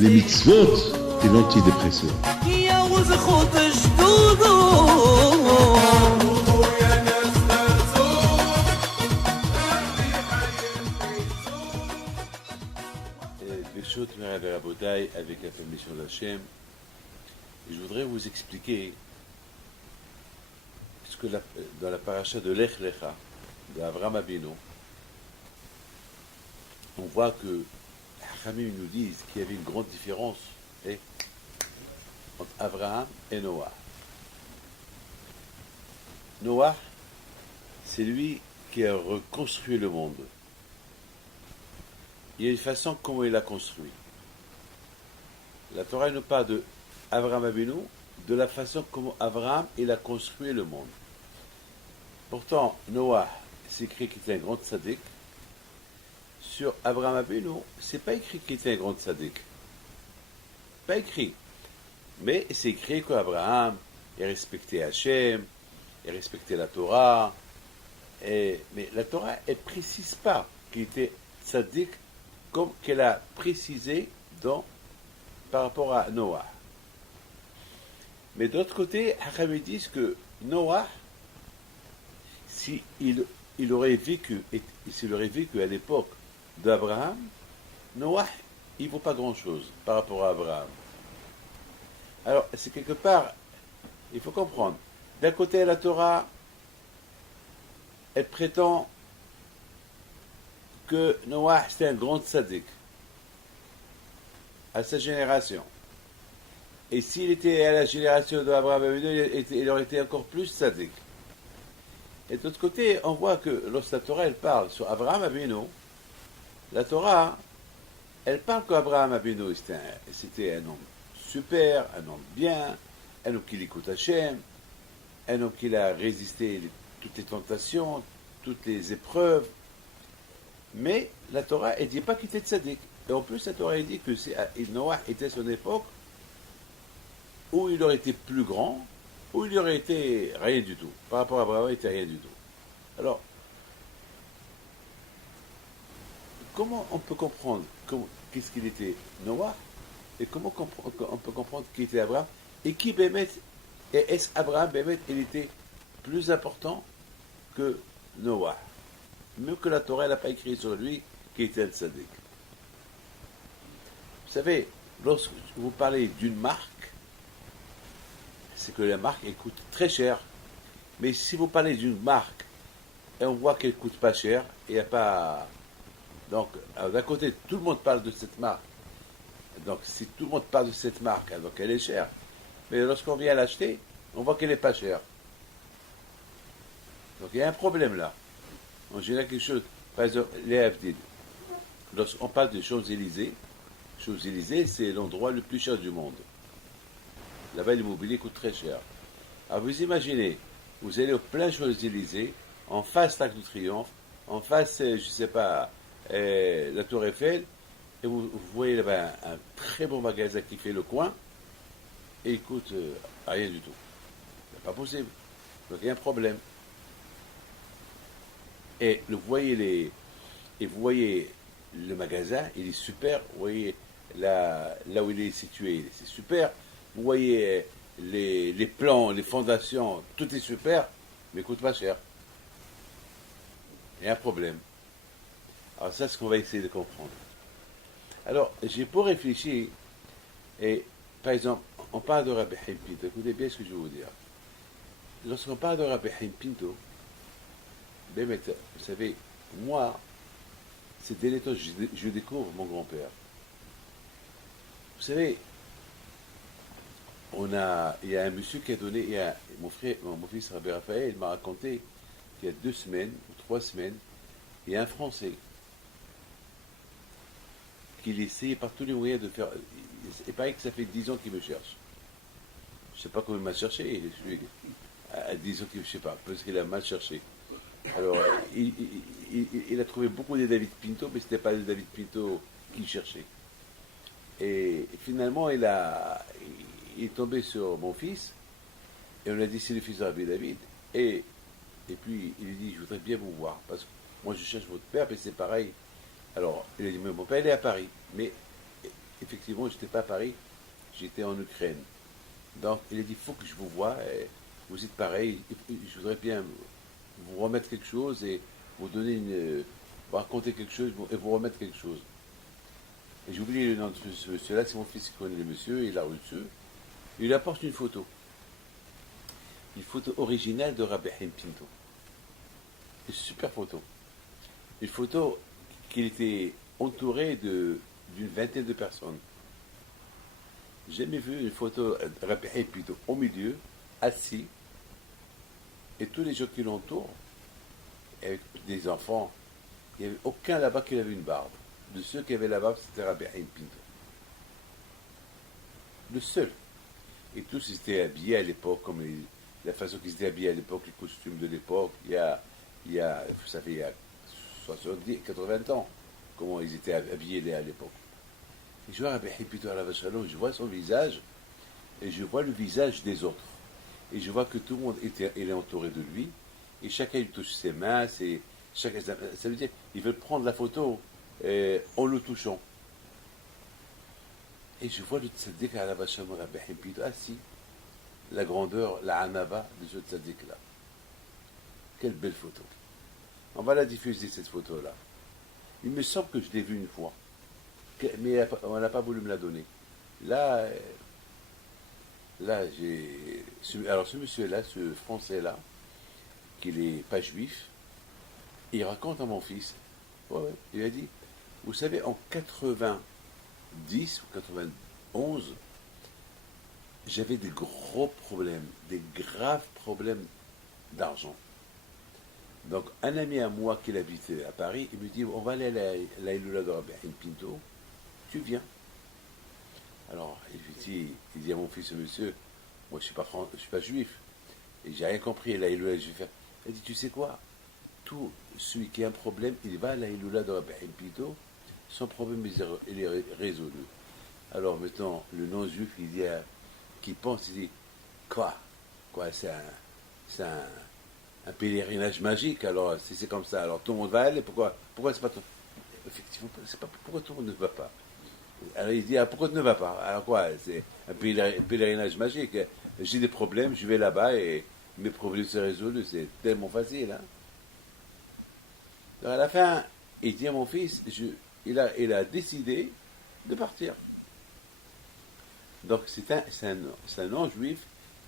les mitzvot et l'antidépresseur. Beshot Merav Rabotai, avec la permission d'Hachem, je voudrais vous expliquer ce que dans la paracha de Lech Lecha, d'Avraham Avinu, on voit que Hachamim nous disent qu'il y avait une grande différence entre Abraham et Noah. Noah, c'est lui qui a reconstruit le monde. Il y a une façon comment il a construit. La Torah nous parle de Avraham Avinu, de la façon comment Abraham il a construit le monde. Pourtant, Noah, c'est écrit qu'il était un grand tzaddik. Sur Avraham Avinu, c'est pas écrit qu'il était un grand tzaddik. Pas écrit. Mais c'est écrit qu'Abraham est respecté Hachem, est respecté la Torah. Mais la Torah, elle ne précise pas qu'il était tzaddik comme qu'elle a précisé par rapport à Noah. Mais d'autre côté, Hachamim disent que Noah, s'il aurait vécu à l'époque d'Abraham, Noah, il ne vaut pas grand-chose par rapport à Abraham. Alors, c'est quelque part, il faut comprendre. D'un côté, la Torah, elle prétend que Noah, c'était un grand tzaddik à sa génération. Et s'il était à la génération d'Abraham, il aurait été encore plus tzaddik. Et d'autre côté, on voit que lorsque la Torah, elle parle sur Abraham Avinu, la Torah, elle parle qu'Abraham Avinu, c'était un homme super, un homme bien, un homme qui écoute Hachem, un homme qui a résisté toutes les tentations, toutes les épreuves. Mais la Torah, elle ne dit pas qu'il était tzaddik. Et en plus, la Torah, elle dit que Noah était à son époque où il aurait été plus grand, où il aurait été rien du tout. Par rapport à Abraham, il n'était rien du tout. Alors, comment on peut comprendre qu'est-ce qu'il était Noah et comment on peut comprendre qui était Abraham et qui Bémet, et est-ce Abraham Bémet, il était plus important que Noah, même que la Torah n'a pas écrit sur lui qui était un tzaddik. Vous savez, lorsque vous parlez d'une marque, c'est que la marque elle coûte très cher. Mais si vous parlez d'une marque et on voit qu'elle coûte pas cher, il n'y a pas. Donc, d'un côté, tout le monde parle de cette marque. Donc, si tout le monde parle de cette marque, donc elle est chère. Mais lorsqu'on vient l'acheter, on voit qu'elle n'est pas chère. Donc, il y a un problème là. On dirait quelque chose. Par exemple, les Havdil. Lorsqu'on parle des Champs-Élysées, Champs-Élysées, c'est l'endroit le plus cher du monde. Là-bas, l'immobilier coûte très cher. Alors, vous imaginez, vous allez au plein Champs-Élysées, en face l'Arc de Triomphe, en face, je ne sais pas, la Tour Eiffel, et vous voyez là-bas un très bon magasin qui fait le coin, et il coûte rien du tout. C'est pas possible. Donc il y a un problème. Et vous voyez le magasin, il est super. Vous voyez là où il est situé, c'est super. Vous voyez les plans, les fondations, tout est super, mais coûte pas cher. Il y a un problème. Alors ça, c'est ce qu'on va essayer de comprendre. Alors, j'ai pas réfléchi, et par exemple, on parle de Rabbi Chaim Pinto. Écoutez bien ce que je vais vous dire. Lorsqu'on parle de Rabbi Chaim Pinto, vous savez, moi, c'est dès les temps je découvre mon grand-père. Vous savez, il y a un monsieur qui a donné, mon fils Rabbi Raphaël, il m'a raconté qu'il y a 2 semaines ou 3 semaines, il y a un Français qui essayait par tous les moyens de faire. Il paraît que ça fait 10 ans qu'il me cherche. Je ne sais pas comment il m'a cherché. À 10 ans qu'il ne sais pas, parce qu'il a mal cherché. Alors, il a trouvé beaucoup de David Pinto, mais ce n'était pas le David Pinto qu'il cherchait. Et finalement, il est tombé sur mon fils, et on a dit c'est le fils de Rabbi David. Et puis, il lui dit, je voudrais bien vous voir, parce que moi je cherche votre père, mais c'est pareil. Alors, il a dit, mais mon père, il est à Paris. Mais effectivement, je n'étais pas à Paris, j'étais en Ukraine. Donc, il a dit, il faut que je vous voie, et vous êtes pareil, je voudrais bien vous remettre quelque chose et vous donner vous raconter quelque chose et vous remettre quelque chose. Et j'ai oublié le nom de ce monsieur-là, c'est mon fils qui connaît le monsieur, il a reçu. Il lui apporte une photo originale de Rabbi Haim Pinto. Une super photo. Une photo qu'il était entouré d'une vingtaine de personnes. J'ai jamais vu une photo de Rabbi Haim Pinto au milieu, assis, et tous les gens qui l'entourent, avec des enfants. Il n'y avait aucun là-bas qui avait une barbe. De ceux qui avaient la barbe, c'était Rabbi Haim Pinto. Le seul. Et tous étaient habillés à l'époque, comme la façon qu'ils étaient habillés à l'époque, les costumes de l'époque, ça fait il y a 70, 80 ans, comment ils étaient habillés à l'époque. Et je vois Rabbi Haim Pinto à la Vachalon, je vois son visage, et je vois le visage des autres. Et je vois que tout le monde est entouré de lui, et chacun lui touche ses mains, ça veut dire qu'ils veulent prendre la photo en le touchant. Et je vois le tzaddik à la Vachalon, Rabbi Haim Pinto, assis, la grandeur, la anava de ce tzaddik-là. Quelle belle photo. On va la diffuser, cette photo-là. Il me semble que je l'ai vue une fois, mais on n'a pas voulu me la donner. Là, alors ce monsieur-là, ce français-là, qui n'est pas juif, il raconte à mon fils, ouais, il a dit, vous savez, en 90 ou 91, j'avais des gros problèmes, des graves problèmes d'argent. Donc, un ami à moi qui habitait à Paris, il me dit, on va aller à la Iloula de Rabbi Haim Pinto, tu viens. Alors, il dit à mon fils, monsieur, moi je suis pas juif, et j'ai rien compris, la Iloula, je vais faire. Il dit, tu sais quoi, tout celui qui a un problème, il va à la Iloula de Rabbi Haim Pinto, son problème il est résolu. Alors maintenant, le non-juif, qui pense, il dit, quoi, c'est un pèlerinage magique, alors si c'est comme ça, alors tout le monde va aller, pourquoi c'est pas tout. Effectivement, c'est pas pourquoi tout le monde ne va pas. Alors il dit, pourquoi tu ne vas pas? Alors quoi, c'est un pèlerinage magique. J'ai des problèmes, je vais là-bas et mes problèmes se résolvent, c'est tellement facile. Hein? Alors à la fin, il dit à mon fils, il a décidé de partir. Donc c'est un non-juif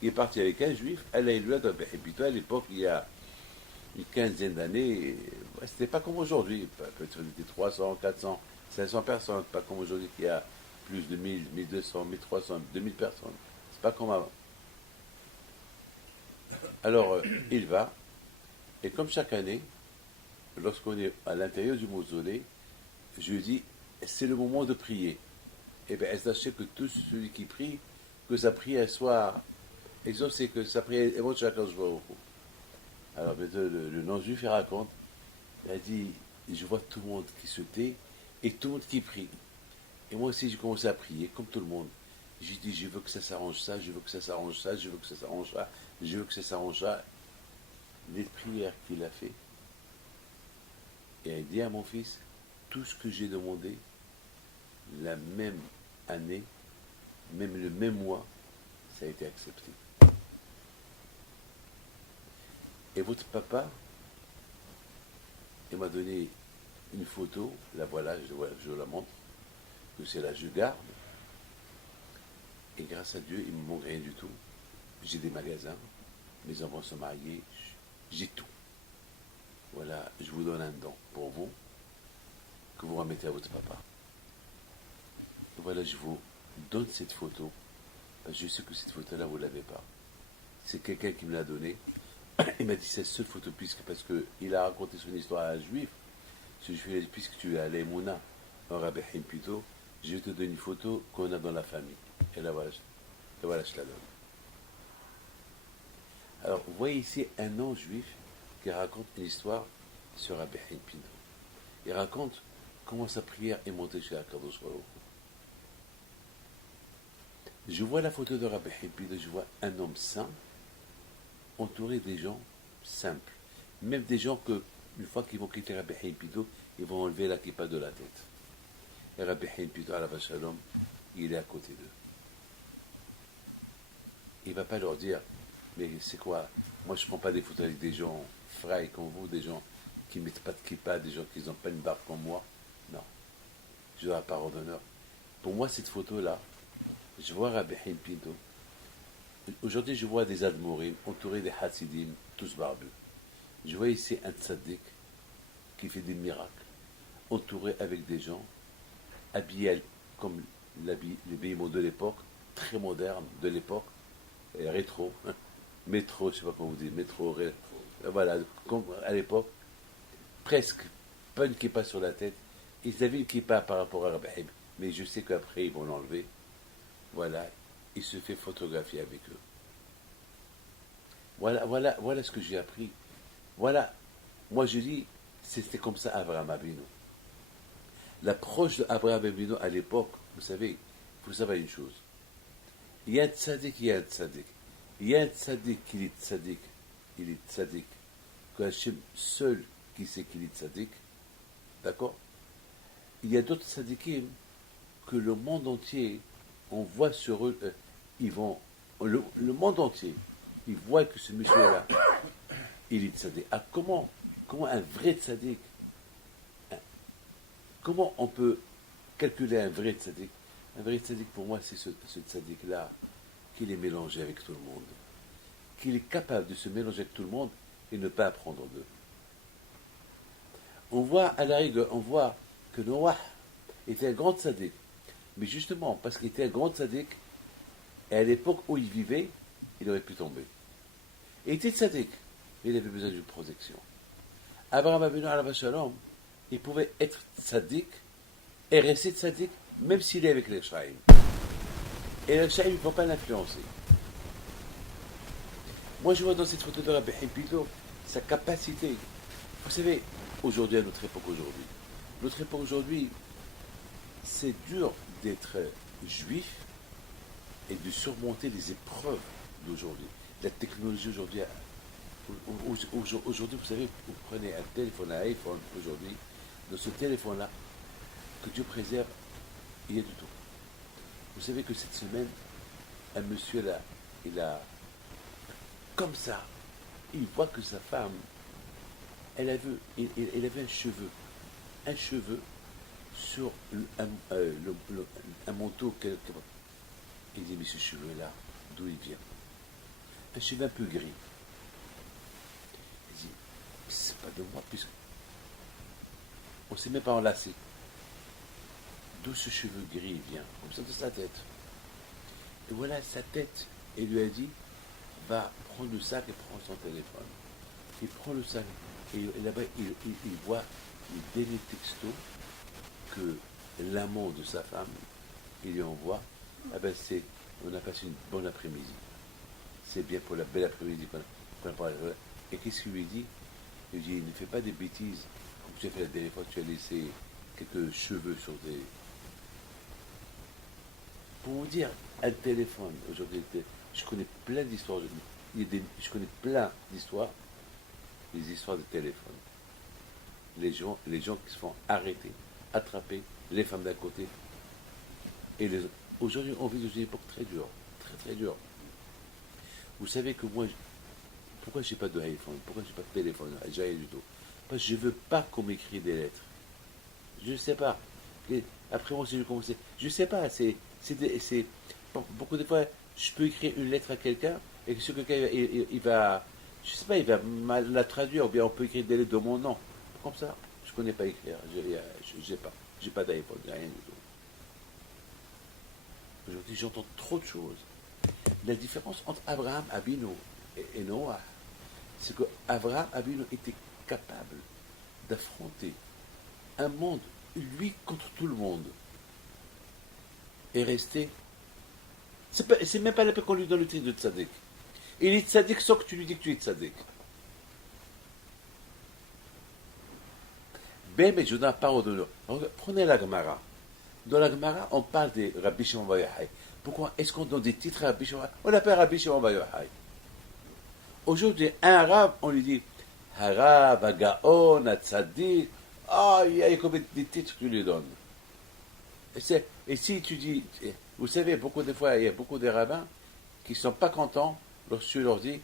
qui est parti avec un juif à la Iloula de Rabbi Haim Pinto. À l'époque, il y a une quinzaine d'années, c'était pas comme aujourd'hui. Peut-être on était 300, 400, 500 personnes, pas comme aujourd'hui qu'il y a plus de 1000, 1200, 1300, 2000 personnes. C'est pas comme avant. Alors, il va, et comme chaque année, lorsqu'on est à l'intérieur du mausolée, je lui dis, c'est le moment de prier. Et bien, sachez que tout celui qui prie, que sa prière soit exaucée, que sa prière est bonne chez Akadosh Baruch Hu. Alors, le non-juif, il raconte, il a dit, je vois tout le monde qui se tait et tout le monde qui prie. Et moi aussi, j'ai commencé à prier, comme tout le monde. J'ai dit, je veux que ça s'arrange ça, je veux que ça s'arrange ça, je veux que ça s'arrange ça, je veux que ça s'arrange ça. Les prières qu'il a fait, et il a dit à mon fils, tout ce que j'ai demandé, la même année, même le même mois, ça a été accepté. Et votre papa, il m'a donné une photo, la voilà, je la montre, que c'est là, je garde. Et grâce à Dieu, il ne me manque rien du tout. J'ai des magasins, mes enfants sont mariés, j'ai tout. Voilà, je vous donne un don pour vous, que vous remettez à votre papa. Et voilà, je vous donne cette photo, parce que je sais que cette photo-là, vous ne l'avez pas. C'est quelqu'un qui me l'a donnée. Il m'a dit, c'est la seule photo, parce qu'il a raconté son histoire à un juif. Ce juif, il a dit, puisque tu es à l'Emouna, en Rabbi Haim Pinto, je vais te donner une photo qu'on a dans la famille. Et là, voilà, je la donne. Alors, vous voyez ici un non-juif qui raconte une histoire sur Rabbi Haim Pinto. Il raconte comment sa prière est montée chez Akadosh Baruch Hu. Je vois la photo de Rabbi Haim Pinto, je vois un homme saint, entouré des gens simples. Même des gens que, une fois qu'ils vont quitter Rabbi Haim Pinto, ils vont enlever la kippa de la tête. Et Rabbi Haim Pito Alav Shalom, il est à côté d'eux. Il ne va pas leur dire, mais c'est quoi? Moi, je ne prends pas des photos avec des gens frais comme vous, des gens qui ne mettent pas de kippa, des gens qui n'ont pas une barbe comme moi. Non, je dois la parole d'honneur. Pour moi, cette photo-là, je vois Rabbi Haim Pinto. Aujourd'hui, je vois des admorim entourés des Hasidim, tous barbus. Je vois ici un tzaddik qui fait des miracles, entouré avec des gens habillés comme les béhémots de l'époque, très modernes de l'époque, rétro, métro, je ne sais pas comment vous dites, métro, voilà, comme à l'époque, presque pas une kippa sur la tête. Ils avaient une kippa par rapport à Rabbi Haim, mais je sais qu'après ils vont l'enlever. Voilà, il se fait photographier avec eux. Voilà ce que j'ai appris. Voilà, moi je dis, c'était comme ça Abraham Avinu. L'approche d'Abraham Avinu à l'époque, vous savez, il faut savoir une chose. Il y a un tzaddik, il y a un tzaddik. Il y a un tzaddik qui est tzaddik, il est tzaddik. Que Hachem seul qui sait qu'il est tzaddik, d'accord? Il y a d'autres tzaddikim que le monde entier, on voit sur eux, ils vont, le monde entier, ils voient que ce monsieur-là, il est tzaddik. Ah, comment un vrai tzaddik, comment on peut calculer un vrai tzaddik? Un vrai tzaddik, pour moi, c'est ce tzaddik-là, qu'il est mélangé avec tout le monde, qu'il est capable de se mélanger avec tout le monde et ne pas apprendre d'eux. On voit à la rigueur, on voit que Noah était un grand tzaddik, mais justement, parce qu'il était un grand tzaddik, et à l'époque où il vivait, il aurait pu tomber. Il était tzaddik, mais il avait besoin d'une protection. Abraham Avinu Alav Shalom, il pouvait être tzaddik et rester tzaddik, même s'il est avec les Shaïm. Et les Shaïm ne vont pas l'influencer. Moi, je vois dans cette photo de Rabbi Haim Pinto sa capacité. Vous savez, aujourd'hui, à notre époque aujourd'hui, c'est dur d'être juif et de surmonter les épreuves d'aujourd'hui. La technologie aujourd'hui, vous savez, vous prenez un téléphone, un iPhone aujourd'hui, dans ce téléphone-là, que Dieu préserve, il y a du tout. Vous savez que cette semaine, un monsieur là, il a, comme ça, il voit que sa femme, elle avait un cheveu sur un manteau. Il dit, mais ce cheveu-là, d'où il vient? Un cheveu un peu gris. Il dit, c'est pas de moi, puisque on ne s'est même pas enlacé. D'où ce cheveu gris vient? Comme ça de sa tête. Et voilà sa tête. Et lui a dit, va prendre le sac et prends son téléphone. Il prend le sac. Et là-bas, il voit les derniers textos que l'amant de sa femme, il lui envoie. Ah ben on a passé une bonne après-midi. C'est bien pour la belle après-midi qu'on a parlé. Et qu'est-ce qu'il lui dit? Il lui dit, ne fais pas des bêtises. Comme tu as fait la dernière fois, tu as laissé quelques cheveux sur des... Pour vous dire, un téléphone, aujourd'hui, je connais plein d'histoires. Je connais plein d'histoires, des histoires de téléphone. Les gens qui se font arrêter, attraper, les femmes d'un côté et les autres. Aujourd'hui, on vit dans une époque très dure, très très dure. Vous savez que moi, pourquoi je n'ai pas de iPhone? Pourquoi je n'ai pas de téléphone? J'ai rien du tout. Parce que je ne veux pas qu'on m'écrit des lettres. Je ne sais pas. Et après moi, si je commence, je ne sais pas. Beaucoup de fois, je peux écrire une lettre à quelqu'un et que ce quelqu'un, il va, je sais pas, il va mal la traduire, ou bien on peut écrire des lettres de mon nom. Comme ça, je ne connais pas écrire. J'ai pas d'iPhone, j'ai rien du tout. Aujourd'hui, j'entends trop de choses. La différence entre Abraham Avinu et Noah, c'est que Abraham Avinu était capable d'affronter un monde, lui contre tout le monde, et rester. C'est même pas la peine qu'on lui donne le titre de tzaddik. Il est tzaddik sans que tu lui dis que tu es tzaddik. Ben, mais je donne la parole d'honneur. Prenez la Gemara. Dans la Gemara, on parle de Rabbi Shimon bar Yochai. Pourquoi est-ce qu'on donne des titres à Rabbi Shimon? On l'appelle Rabbi Shimon bar Yochai. Aujourd'hui, un arabe, on lui dit Harab, Agaon, Tzaddik. Ah, il y a combien de titres que tu lui donnes? Et si tu dis, vous savez, beaucoup de fois, il y a beaucoup de rabbins qui ne sont pas contents lorsque tu leur dis,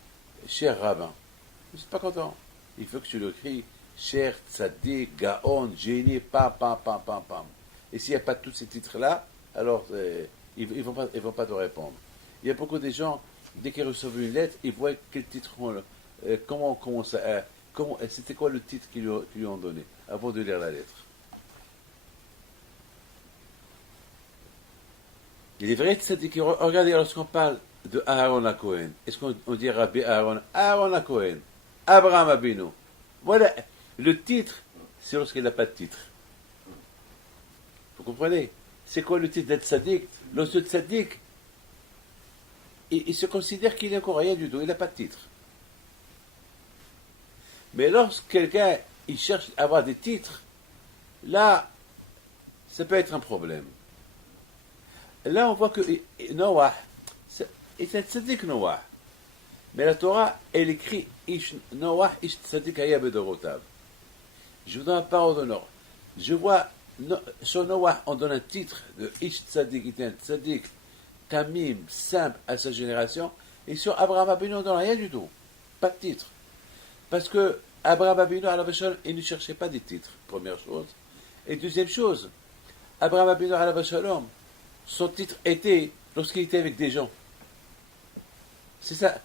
cher rabbin. Ils ne sont pas contents. Il faut que tu leur cries, cher tzaddik, gaon, génie, pam, pam, pam, pam, pam. Et s'il n'y a pas tous ces titres-là, alors ils ne vont pas te répondre. Il y a beaucoup de gens, dès qu'ils reçoivent une lettre, ils voient quel titre, c'était quoi le titre qu'ils lui ont donné avant de lire la lettre. Il est vrai que regardez, lorsqu'on parle de Aaron à Cohen, est-ce qu'on dit Rabbi Aaron, Aaron à Cohen, Abraham Abinu? Voilà, le titre, c'est lorsqu'il n'a pas de titre. Vous comprenez? C'est quoi le titre d'être tzaddik? Lorsque tzaddik, il se considère qu'il n'est encore rien du tout, il n'a pas de titre. Mais lorsque quelqu'un il cherche à avoir des titres, là, ça peut être un problème. Là, on voit que Noah, est un tzaddik Noah. Mais la Torah, elle écrit Noah ish tzaddik haya bedorotav. Je vous donne la parole d'honneur. Je vois, sur Noah, on donne un titre de ish tzaddik, il était un tzaddik, tamim, simple à sa génération. Et sur Abraham Abinu, on ne donne rien du tout. Pas de titre. Parce que Abraham Abinu, il ne cherchait pas des titres, première chose. Et deuxième chose, Abraham Abinu, son titre était lorsqu'il était avec des gens. C'est ça.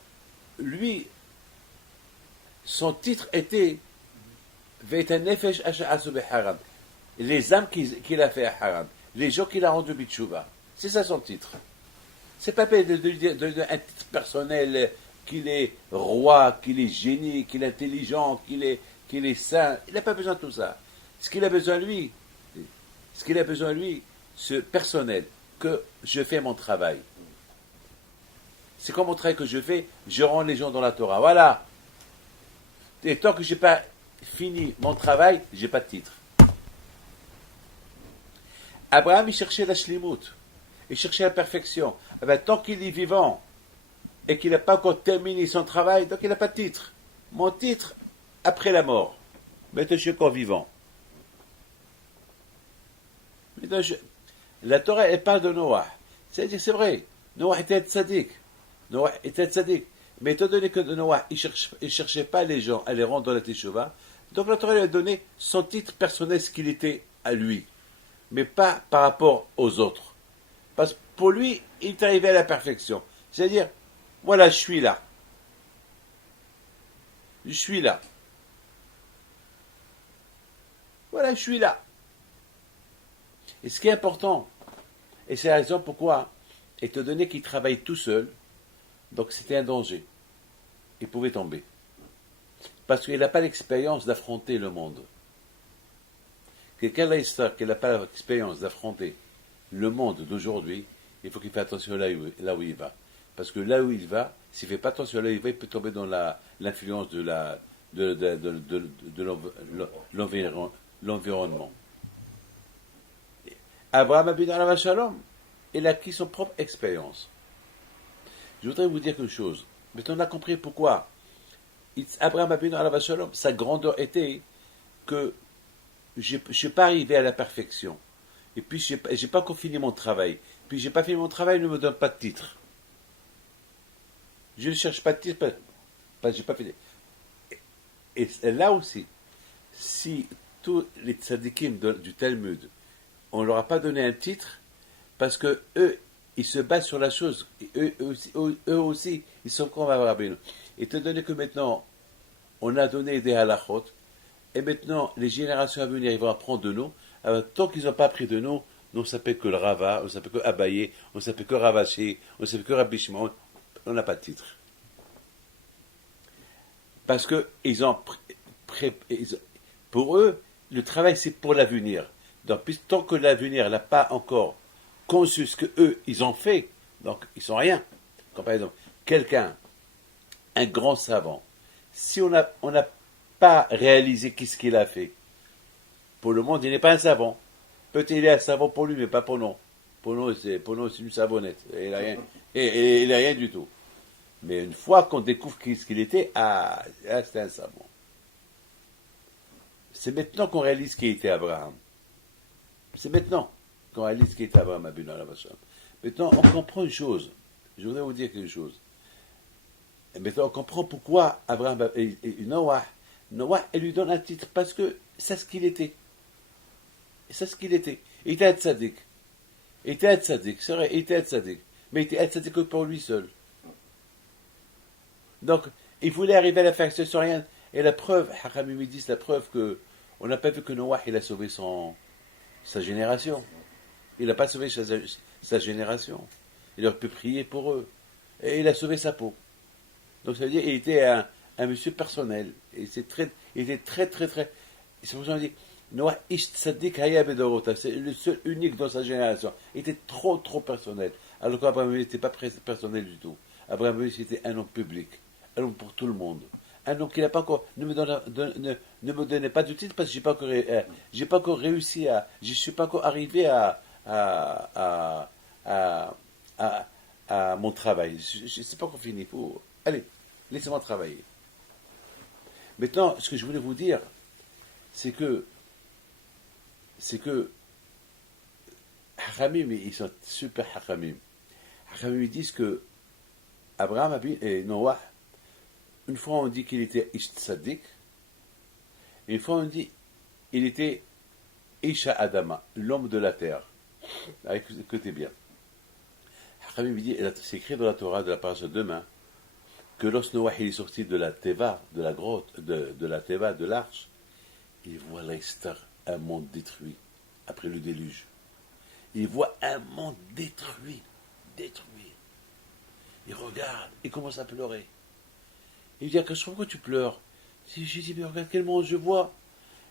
Lui, son titre était les âmes qu'il a fait à Haran, les gens qu'il a rendus Bitshuva. C'est ça son titre. C'est pas de un titre personnel, qu'il est roi, qu'il est génie, qu'il est intelligent, qu'il est saint. Il n'a pas besoin de tout ça. Ce qu'il a besoin lui, c'est personnel, que je fais mon travail. C'est comme mon travail que je fais, je rends les gens dans la Torah. Voilà. Et tant que je n'ai pas fini mon travail, je n'ai pas de titre. Abraham, il cherchait la shlimut. Il cherchait la perfection. Eh bien, tant qu'il est vivant et qu'il n'a pas encore terminé son travail, donc il n'a pas de titre. Mon titre, après la mort. Mais je suis encore vivant. La Torah, elle parle de Noah. C'est-à-dire, c'est vrai. Noah était tzaddik. Mais étant donné que Noah, il ne cherchait pas les gens à les rendre dans la Teshuvah, donc la Torah lui a donné son titre personnel, ce qu'il était à lui. Mais pas par rapport aux autres. Parce que pour lui, il est arrivé à la perfection. C'est-à-dire, voilà, je suis là. Voilà, je suis là. Et ce qui est important, et c'est la raison pourquoi, étant donné qu'il travaille tout seul, donc c'était un danger. Il pouvait tomber. Parce qu'il n'a pas l'expérience d'affronter le monde. Quelqu'un qui n'a pas l'expérience d'affronter le monde d'aujourd'hui, il faut qu'il fasse attention là où il va. Parce que là où il va, s'il ne fait pas attention là où il va, il peut tomber dans l'influence de l'environnement. Abraham Abinu alav shalom, il a acquis son propre expérience. Je voudrais vous dire quelque chose. Maintenant, on a compris pourquoi Abraham Abinu alav shalom, sa grandeur était que je ne suis pas arrivé à la perfection. Et puis, je n'ai pas encore fini mon travail. Puis, je n'ai pas fini mon travail, il ne me donne pas de titre. Je ne cherche pas de titre, je n'ai pas fini. Et là aussi, si tous les tzadikim du Talmud, on ne leur a pas donné un titre, parce que eux, ils se basent sur la chose. Eux aussi, ils sont comme Abraham Abinu. Étant donné que maintenant, on a donné des halachot, et maintenant, les générations à venir, ils vont apprendre de nous. Alors, tant qu'ils n'ont pas appris de nous, on ne s'appelle que le Rava, on ne s'appelle que Abaye, on ne s'appelle que Ravashi, on ne s'appelle que Rabbi Shimon, on n'a pas de titre. Parce que pour eux, le travail, c'est pour l'avenir. Donc, tant que l'avenir n'a pas encore conçu ce qu'eux, ils ont fait, donc ils sont rien. Comme par exemple, quelqu'un, un grand savant, si on n'a pas réalisé qu'est-ce qu'il a fait, pour le monde, il n'est pas un savant. Peut-être il est un savant pour lui, mais pas pour nous. Pour nous, c'est une savonnette. Il n'a rien du tout. Mais une fois qu'on découvre ce qu'il était, c'était un savant. C'est maintenant qu'on réalise qui était Abraham. C'est maintenant. quand elle lit ce qui est Abraham Avinu à la Vacham. Maintenant, on comprend une chose. Je voudrais vous dire quelque chose. Et maintenant, on comprend pourquoi Abraham et Noah, elle lui donne un titre, parce que c'est ce qu'il était. C'est ce qu'il était. Il était un tzaddik. Il était un tzaddik, c'est vrai, il était un tzaddik. Mais il était un tzaddik que pour lui seul. Donc, il voulait arriver à la perfection sans rien. Et la preuve, Hakamim dit, la preuve que on n'a pas vu que Noah, il a sauvé sa génération. Il n'a pas sauvé sa génération. Il aurait pu prier pour eux. Et il a sauvé sa peau. Donc ça veut dire qu'il était un monsieur personnel. Et il était très. C'est pour ça qu'on dit Noah Ish Tzadik Haya Bedorota. C'est le seul unique dans sa génération. Il était trop personnel. Alors qu'Abraham n'était pas personnel du tout. Abraham c'était un homme public. Un homme pour tout le monde. Un homme qui n'a pas encore. Ne me donnez pas de titre parce que j'ai pas encore réussi à. Je suis pas encore arrivé à mon travail. Je ne sais pas encore fini. Allez, laissez-moi travailler. Maintenant, ce que je voulais vous dire, c'est que Hachamim, ils sont super Hachamim. Hachamim, ils disent que Abraham et Noah, une fois on dit qu'il était Ish Tzadik, et une fois on dit il était Isha Adama, l'homme de la terre. Écoutez bien. Hachamim dit, c'est écrit dans la Torah de la parasha demain, que lorsque Noah est sorti de la Teva, de la grotte, de la Teva, de l'arche, il voit un monde détruit après le déluge. Il voit un monde détruit. Il regarde, il commence à pleurer. Il dit, pourquoi tu pleures? J'ai dit, mais regarde quel monde je vois.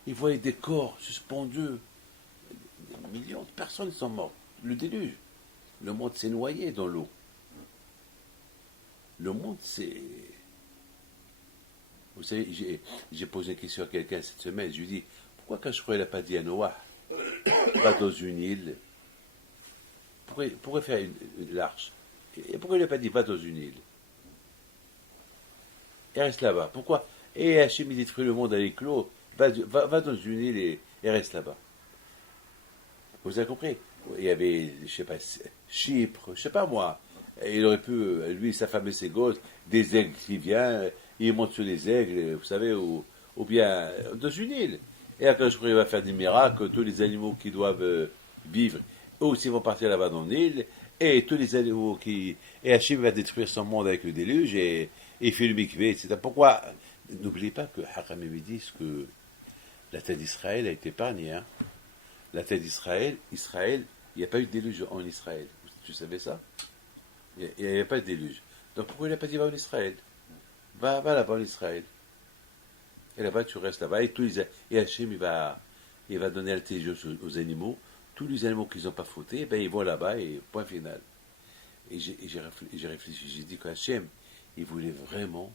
Il voyait des corps suspendus. Des millions de personnes sont mortes. Le déluge. Le monde s'est noyé dans l'eau. Le monde s'est... Vous savez, j'ai posé une question à quelqu'un cette semaine. Je lui ai dit, pourquoi quand je crois qu'il n'a pas dit à Noah, va dans une île? Pourquoi faire l'arche? Et pourquoi il n'a pas dit, va dans une île? Et reste là-bas. Pourquoi? Et Hachem, il détruit le monde avec l'eau. Va dans une île et reste là-bas. Vous avez compris? Il y avait, je sais pas, Chypre, je sais pas moi. Il aurait pu, lui et sa femme et ses gosses, des aigles qui viennent, il monte sur les aigles, vous savez, ou bien dans une île. Et après, je crois qu'il va faire des miracles, tous les animaux qui doivent vivre, eux aussi vont partir là-bas dans l'île, et tous les animaux qui... Et Hachem va détruire son monde avec le déluge, et il fait le mikvé, etc. Pourquoi? N'oubliez pas que Hachamim disent que la terre d'Israël a été épargnée. Hein. La terre d'Israël, il n'y a pas eu de déluge en Israël. Tu savais ça? Il n'y avait pas de déluge. Donc pourquoi il n'a pas dit va en Israël? Va là-bas en Israël. Et là-bas, tu restes là-bas. Et Hachem, il va donner l'intelligence aux animaux. Tous les animaux qui n'ont pas fauté, ils vont là-bas et point final. Et j'ai réfléchi, j'ai dit qu'Hachem, il voulait vraiment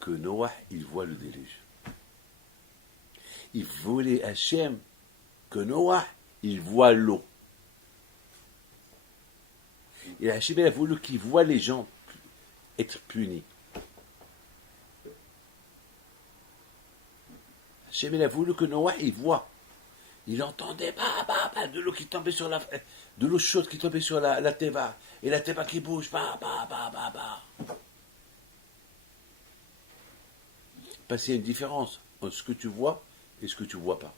que Noah, il voit le déluge. Il voulait Hachem que Noah, il voit l'eau. Et Hachem a voulu qu'il voit les gens être punis. Hachem a voulu que Noah, il voit. Il entendait de l'eau qui tombait sur de l'eau chaude qui tombait sur la Teva. Et la Teva qui bouge. Parce qu'il y a une différence entre ce que tu vois et ce que tu ne vois pas.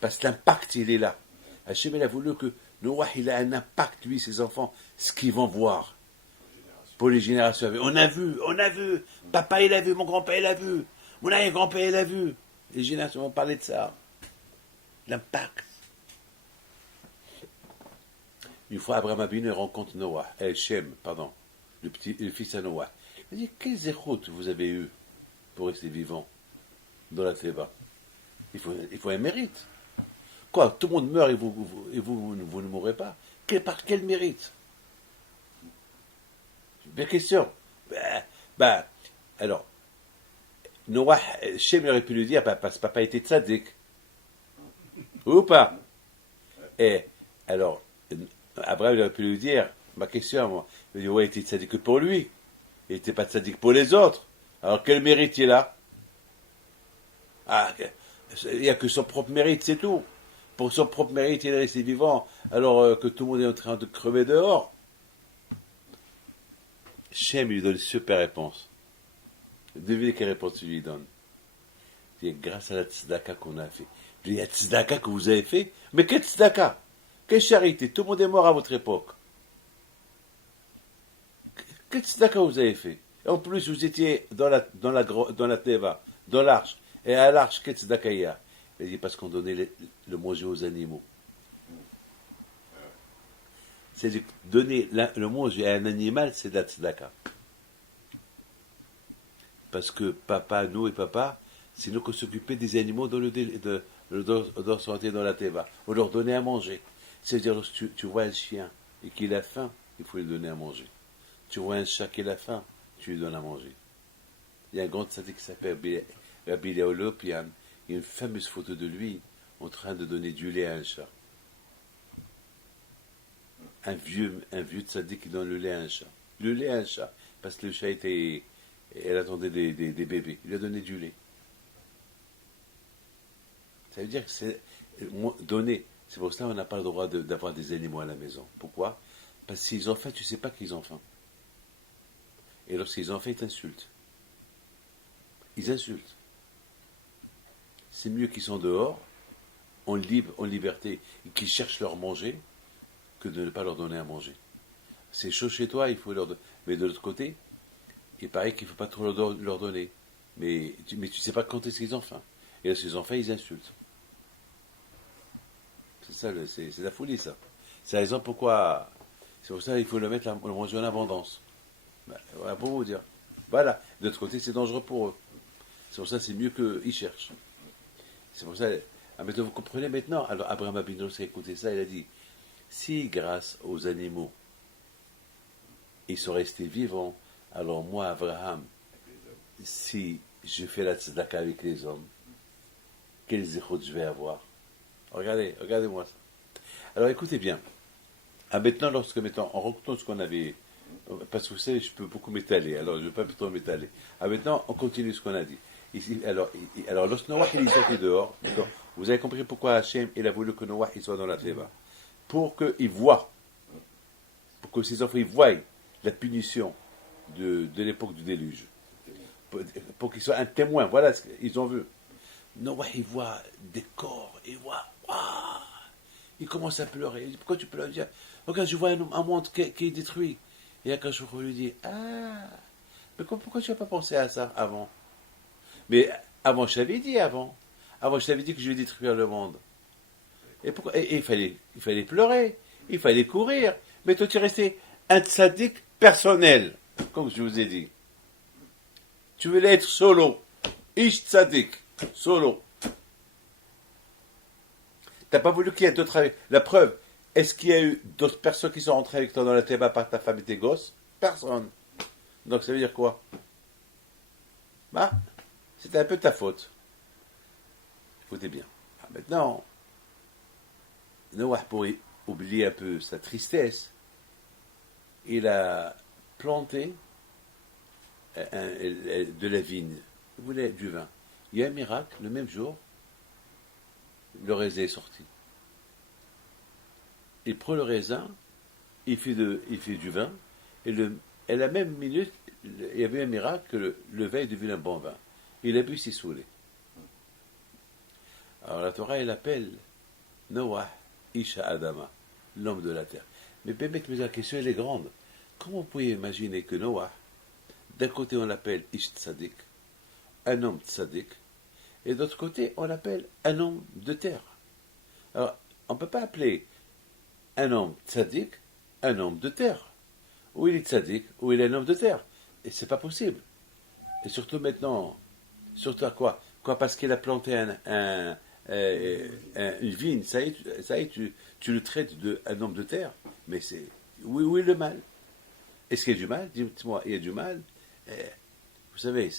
Parce que l'impact, il est là. Hachem, il a voulu que Noah, il a un impact, lui, ses enfants, ce qu'ils vont voir. Pour les générations. On a vu. Papa, il a vu, mon grand-père, il a vu. Mon arrière-grand-père, il a vu. Les générations vont parler de ça. L'impact. Une fois, Abraham Avinu rencontre Noah, Shem, le fils à Noah. Il dit, quelles zéroutes vous avez eues pour rester vivant dans la Théba? Il faut un mérite. Quoi, tout le monde meurt et vous ne mourrez pas? Par quel mérite? Bien question. Alors, Noah, Shem aurait pu lui dire, parce que papa était tzaddik. Ou pas? Et alors, Abraham aurait pu lui dire, ma question, moi, il dit, ouais, il était tzaddik que pour lui. Il n'était pas tzaddik pour les autres. Alors, quel mérite il a? Il n'y a que son propre mérite, c'est tout. pour son propre mérite, il est resté vivant, alors que tout le monde est en train de crever dehors. Shem lui donne une super réponse. Devinez quelle réponse il lui donne. Il dit, grâce à la tzedaka qu'on a fait. Il dit, la tzedaka que vous avez fait? Mais quelle tzedaka? Quelle charité? Tout le monde est mort à votre époque. Quelle tzedaka vous avez fait? Et en plus, vous étiez dans la teva, dans l'arche. Et à l'arche, quelle tzedaka il y a? Il dit, parce qu'on donnait le manger aux animaux. C'est donner le manger à un animal, c'est de la tzedaka. Parce que papa, nous et papa, c'est nous qui s'occupaient des animaux dans dans la teva. On leur donnait à manger. C'est-à-dire, tu vois un chien et qu'il a faim, il faut lui donner à manger. Tu vois un chat qui a faim, tu lui donnes à manger. Il y a un grand tzaddik qui s'appelle Rabbi Eliyahu Lopian. Il y a une fameuse photo de lui en train de donner du lait à un chat. Un vieux tzaddik qui donne le lait à un chat. Le lait à un chat. Parce que le chat elle attendait des bébés. Il lui a donné du lait. Ça veut dire que c'est donner. C'est pour ça qu'on n'a pas le droit d'avoir des animaux à la maison. Pourquoi? Parce que s'ils ont faim, tu ne sais pas qu'ils ont faim. Et lorsqu'ils ont faim, ils t'insultent. Ils insultent. C'est mieux qu'ils sont dehors, en liberté, et qu'ils cherchent leur manger, que de ne pas leur donner à manger. C'est chaud chez toi, il faut leur donner. Mais de l'autre côté, il paraît qu'il ne faut pas trop leur donner. Mais tu ne sais pas quand est-ce qu'ils ont faim. Et lorsqu'ils ont faim, ils insultent. C'est ça, c'est la folie, ça. C'est la raison pourquoi. C'est pour ça qu'il faut le manger en abondance. Ben, voilà pour vous dire. Voilà. De l'autre côté, c'est dangereux pour eux. C'est pour ça que c'est mieux qu'ils cherchent. C'est pour ça. Ah, maintenant, vous comprenez maintenant. Alors, Abraham Abino s'est écouté ça, il a dit, si grâce aux animaux, ils sont restés vivants, alors moi, Abraham, si je fais la tzedaka avec les hommes, quels zéchot je vais avoir? Regardez-moi ça. Alors écoutez bien. Ah, maintenant, en racontant ce qu'on avait, parce que vous savez, je peux beaucoup m'étaler, alors je ne veux pas plutôt m'étaler. Ah, maintenant, on continue ce qu'on a dit. Ici, alors lorsque Noah il est sorti dehors, vous avez compris pourquoi Hachem il a voulu que Noah il soit dans la teva. Pour qu'il voie, pour que ses enfants ils voient la punition de l'époque du déluge. Pour qu'ils soient un témoin, voilà ce qu'ils ont vu. Noah il voit des corps, il voit, waouh, il commence à pleurer. Il dit, pourquoi tu pleures? Il dit, regarde, je vois un monde qui est détruit. Et Akash lui dit, ah, mais pourquoi tu n'as pas pensé à ça avant? Mais avant, je t'avais dit avant. Avant, je t'avais dit que je vais détruire le monde. Et pourquoi? Il fallait pleurer, il fallait courir. Mais toi, tu es resté un tzaddik personnel, comme je vous ai dit. Tu voulais être solo. Ish tzaddik, solo. T'as pas voulu qu'il y ait d'autres avec. La preuve, est-ce qu'il y a eu d'autres personnes qui sont rentrées avec toi dans la théba par ta femme et tes gosses? Personne. Donc ça veut dire quoi? Bah, c'était un peu ta faute. Écoutez bien. Maintenant, Noah, pour oublier un peu sa tristesse, il a planté de la vigne. Il voulait du vin. Il y a un miracle, le même jour, le raisin est sorti. Il prend le raisin, il fait du vin, et la même minute, il y avait un miracle que le vin est devenu un bon vin. Il a bu, s'est saoulé. Alors la Torah, elle appelle Noah, Isha Adama, l'homme de la terre. Mais la question, elle est grande. Comment vous pouvez imaginer que Noah, d'un côté, on l'appelle Ish Tzadik, un homme Tzadik, et d'autre côté, on l'appelle un homme de terre. Alors, on ne peut pas appeler un homme Tzadik un homme de terre. Ou il est Tzadik, ou il est un homme de terre. Et c'est pas possible. Et surtout maintenant, surtout à quoi? Parce qu'il a planté une vigne, ça y est, tu le traites d'un homme de terre. Mais c'est, où est le mal? Est-ce qu'il y a du mal? Dis-moi, il y a du mal? Vous savez,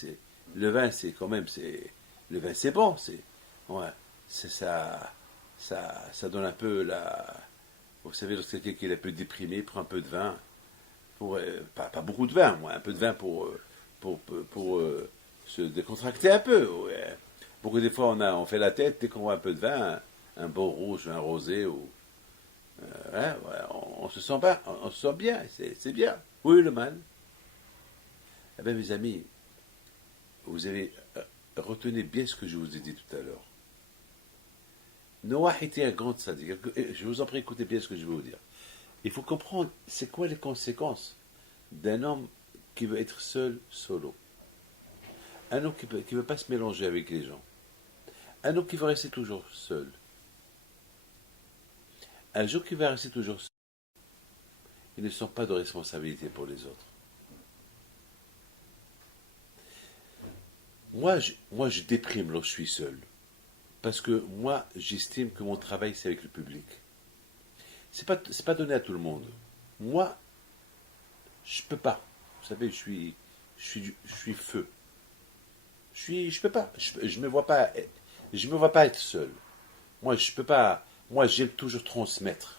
le vin, c'est quand même, le vin, c'est bon, ça donne un peu vous savez, lorsque quelqu'un est un peu déprimé, prend un peu de vin, pas beaucoup de vin, un peu de vin pour se décontracter un peu. Ouais. Beaucoup des fois, on fait la tête, dès qu'on voit un peu de vin, un beau rouge, un rosé, ou ouais, on se sent bien, on se sent bien, c'est bien. Oui, le mal. Eh bien, mes amis, vous avez retenez bien ce que je vous ai dit tout à l'heure. Noah était un grand sadique. Je vous en prie, écoutez bien ce que je vais vous dire. Il faut comprendre, c'est quoi les conséquences d'un homme qui veut être seul, solo. Un homme qui ne veut pas se mélanger avec les gens. Un homme qui veut rester toujours seul. Un jour qui va rester toujours seul, il ne sent pas de responsabilité pour les autres. Moi, je déprime lorsque je suis seul. Parce que moi, j'estime que mon travail, c'est avec le public. C'est pas donné à tout le monde. Moi, je peux pas. Vous savez, je suis feu. Je peux pas. Je me vois pas. Je me vois pas être seul. Moi, je peux pas. Moi, j'aime toujours transmettre.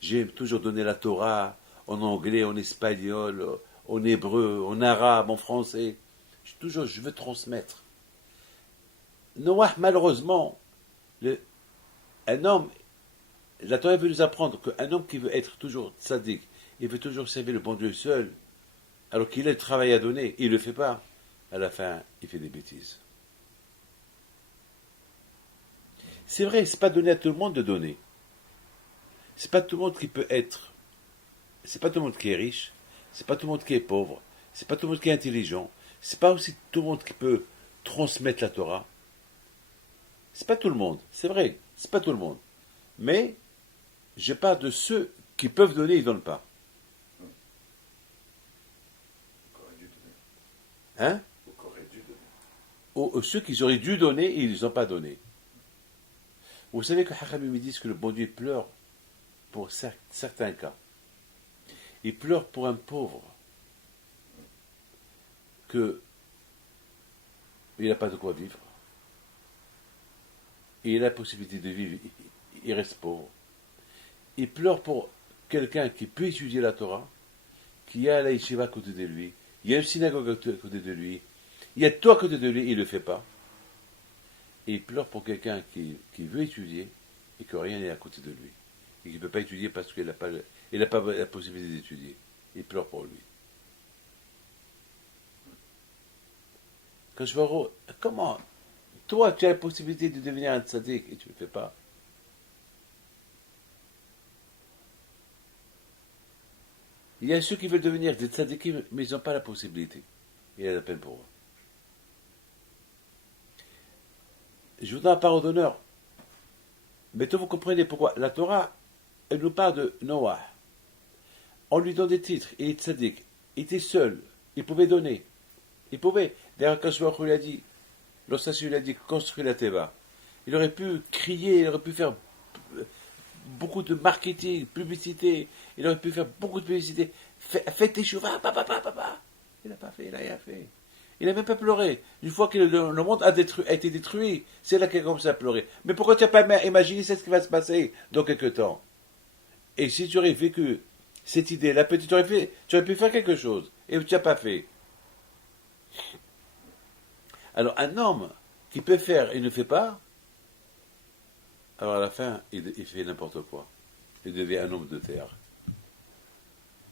J'aime toujours donner la Torah en anglais, en espagnol, en hébreu, en arabe, en français. Je veux transmettre. Noah, malheureusement, un homme, la Torah veut nous apprendre qu'un homme qui veut être toujours tzaddik, il veut toujours servir le bon Dieu seul, alors qu'il a le travail à donner, il ne le fait pas. À la fin, il fait des bêtises. C'est vrai, c'est pas donné à tout le monde de donner. C'est pas tout le monde qui peut être. C'est pas tout le monde qui est riche. C'est pas tout le monde qui est pauvre. C'est pas tout le monde qui est intelligent. C'est pas aussi tout le monde qui peut transmettre la Torah. C'est pas tout le monde. C'est vrai, c'est pas tout le monde. Mais je parle de ceux qui peuvent donner, ils ne donnent pas. Hein? Ou ceux qui auraient dû donner, ils n'ont pas donné. Vous savez que Hachamim me disent que le bon Dieu pleure pour certains cas. Il pleure pour un pauvre que il n'a pas de quoi vivre. Et il a la possibilité de vivre, il reste pauvre. Il pleure pour quelqu'un qui peut étudier la Torah, qui a la yeshiva à côté de lui, il y a une synagogue à côté de lui, il y a tout à côté de lui, il ne le fait pas. Et il pleure pour quelqu'un qui veut étudier et que rien n'est à côté de lui. Et qui ne peut pas étudier parce qu'il n'a pas la possibilité d'étudier. Il pleure pour lui. Quand je vois, comment toi, tu as la possibilité de devenir un tzaddik et tu ne le fais pas. Il y a ceux qui veulent devenir des tzaddikim, mais ils n'ont pas la possibilité. Il y a la peine pour eux. Je vous donne la parole d'honneur. Mais vous comprenez pourquoi. La Torah, elle nous parle de Noah. On lui donne des titres. Il est tzaddik. Il était seul. Il pouvait donner. Il pouvait. D'ailleurs, quand je lui a dit, lorsque lui a dit construire la Teva, il aurait pu crier, il aurait pu faire beaucoup de marketing, publicité, il aurait pu faire beaucoup de publicité. Faites tes chevaux, papa. Il n'a pas fait, il n'a rien fait. Il n'a même pas pleuré. Une fois que le monde a été détruit, c'est là qu'il a commencé à pleurer. Mais pourquoi tu n'as pas imaginé ce qui va se passer dans quelques temps? Et si tu aurais vécu cette idée-là, peut-être tu aurais pu faire quelque chose. Et tu n'as pas fait. Alors un homme qui peut faire et ne fait pas, alors à la fin, il fait n'importe quoi. Il devient un homme de terre.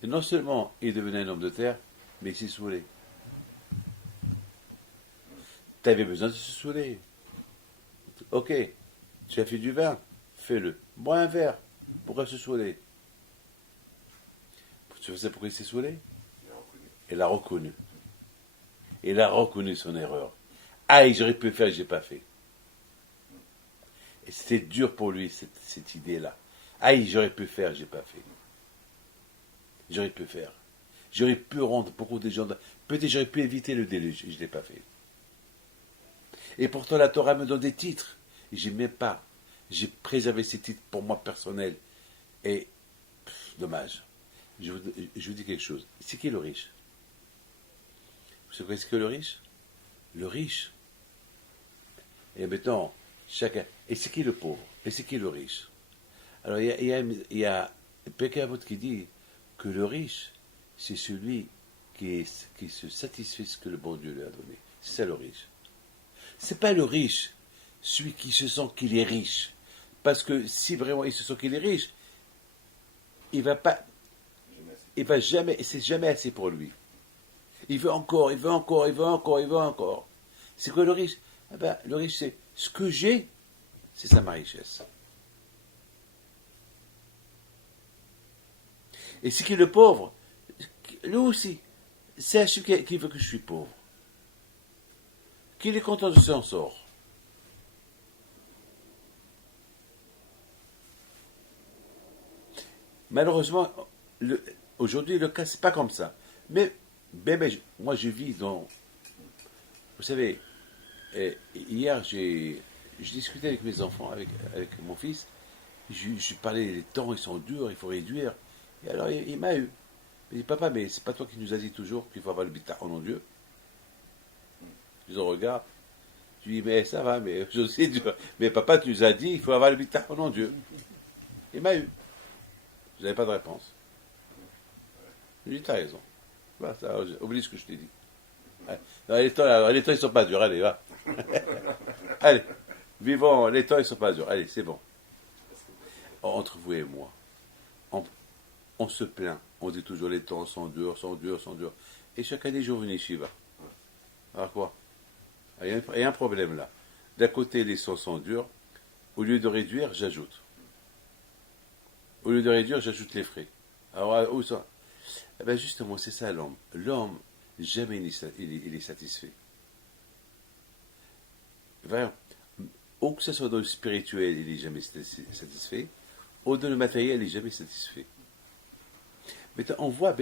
Et non seulement il devenait un homme de terre, mais il s'est saoulé. Tu avais besoin de se saouler. Ok, tu as fait du vin, fais-le. Bois un verre. Pourquoi se saouler? Tu sais pourquoi il s'est saoulé? Il l'a reconnu. Il a reconnu son erreur. Ah, j'aurais pu faire, j'ai pas fait. Et c'était dur pour lui, cette idée-là. Ah, j'aurais pu faire, j'ai pas fait. J'aurais pu faire. J'aurais pu rendre beaucoup de gens. Peut-être j'aurais pu éviter le déluge, et je ne l'ai pas fait. Et pourtant, la Torah me donne des titres. Et je n'aimais pas. J'ai préservé ces titres pour moi personnel. Et, dommage. Je vous dis quelque chose. C'est qui le riche? Vous savez ce que le riche? Le riche. Et maintenant, chacun. Et c'est qui le pauvre? Et c'est qui le riche? Alors, il y a Pirkei Avot qui dit que le riche, c'est celui qui se satisfait de ce que le bon Dieu lui a donné. C'est ça le riche. C'est pas le riche, celui qui se sent qu'il est riche, Parce que si vraiment il se sent qu'il est riche, il va pas, il va jamais, c'est jamais assez pour lui. Il veut encore, il veut encore, il veut encore, il veut encore. C'est quoi le riche? Eh ben, le riche, c'est ce que j'ai, c'est ça ma richesse. Et ce qui est le pauvre, lui aussi, c'est Hachem qui veut que je suis pauvre. Qu'il est content de s'en sort. Malheureusement, aujourd'hui, le cas, c'est pas comme ça. Mais moi, je vis dans. Vous savez, hier, j'ai discuté avec mes enfants, avec mon fils. Je parlais, les temps, ils sont durs, il faut réduire. Et alors, il m'a eu. Il dit, papa, mais c'est pas toi qui nous as dit toujours qu'il faut avoir le bitachon en Dieu. Je le regarde. Je lui dis, mais ça va, mais je sais, mais papa, tu nous as dit, il faut avoir le bitachon en Dieu. Il m'a eu. Je n'avais pas de réponse. Je lui dis, t'as raison. Voilà, oublie ce que je t'ai dit. Non, les temps, ils sont pas durs. Allez, va. Allez, vivons, les temps, ils sont pas durs. Allez, c'est bon. Entre vous et moi, on se plaint. On dit toujours les temps sont durs, sont durs, sont durs. Et chaque année, je reviens Shiva. Alors quoi? Il y a un problème là. D'un côté, les temps sont durs. Au lieu de réduire, j'ajoute. Au lieu de réduire, j'ajoute les frais. Alors, où ça? Eh bien, justement, c'est ça l'homme. L'homme, jamais il est satisfait. Vraiment, ou que ce soit dans le spirituel, il n'est jamais satisfait, ou dans le matériel, il n'est jamais satisfait. Maintenant, on voit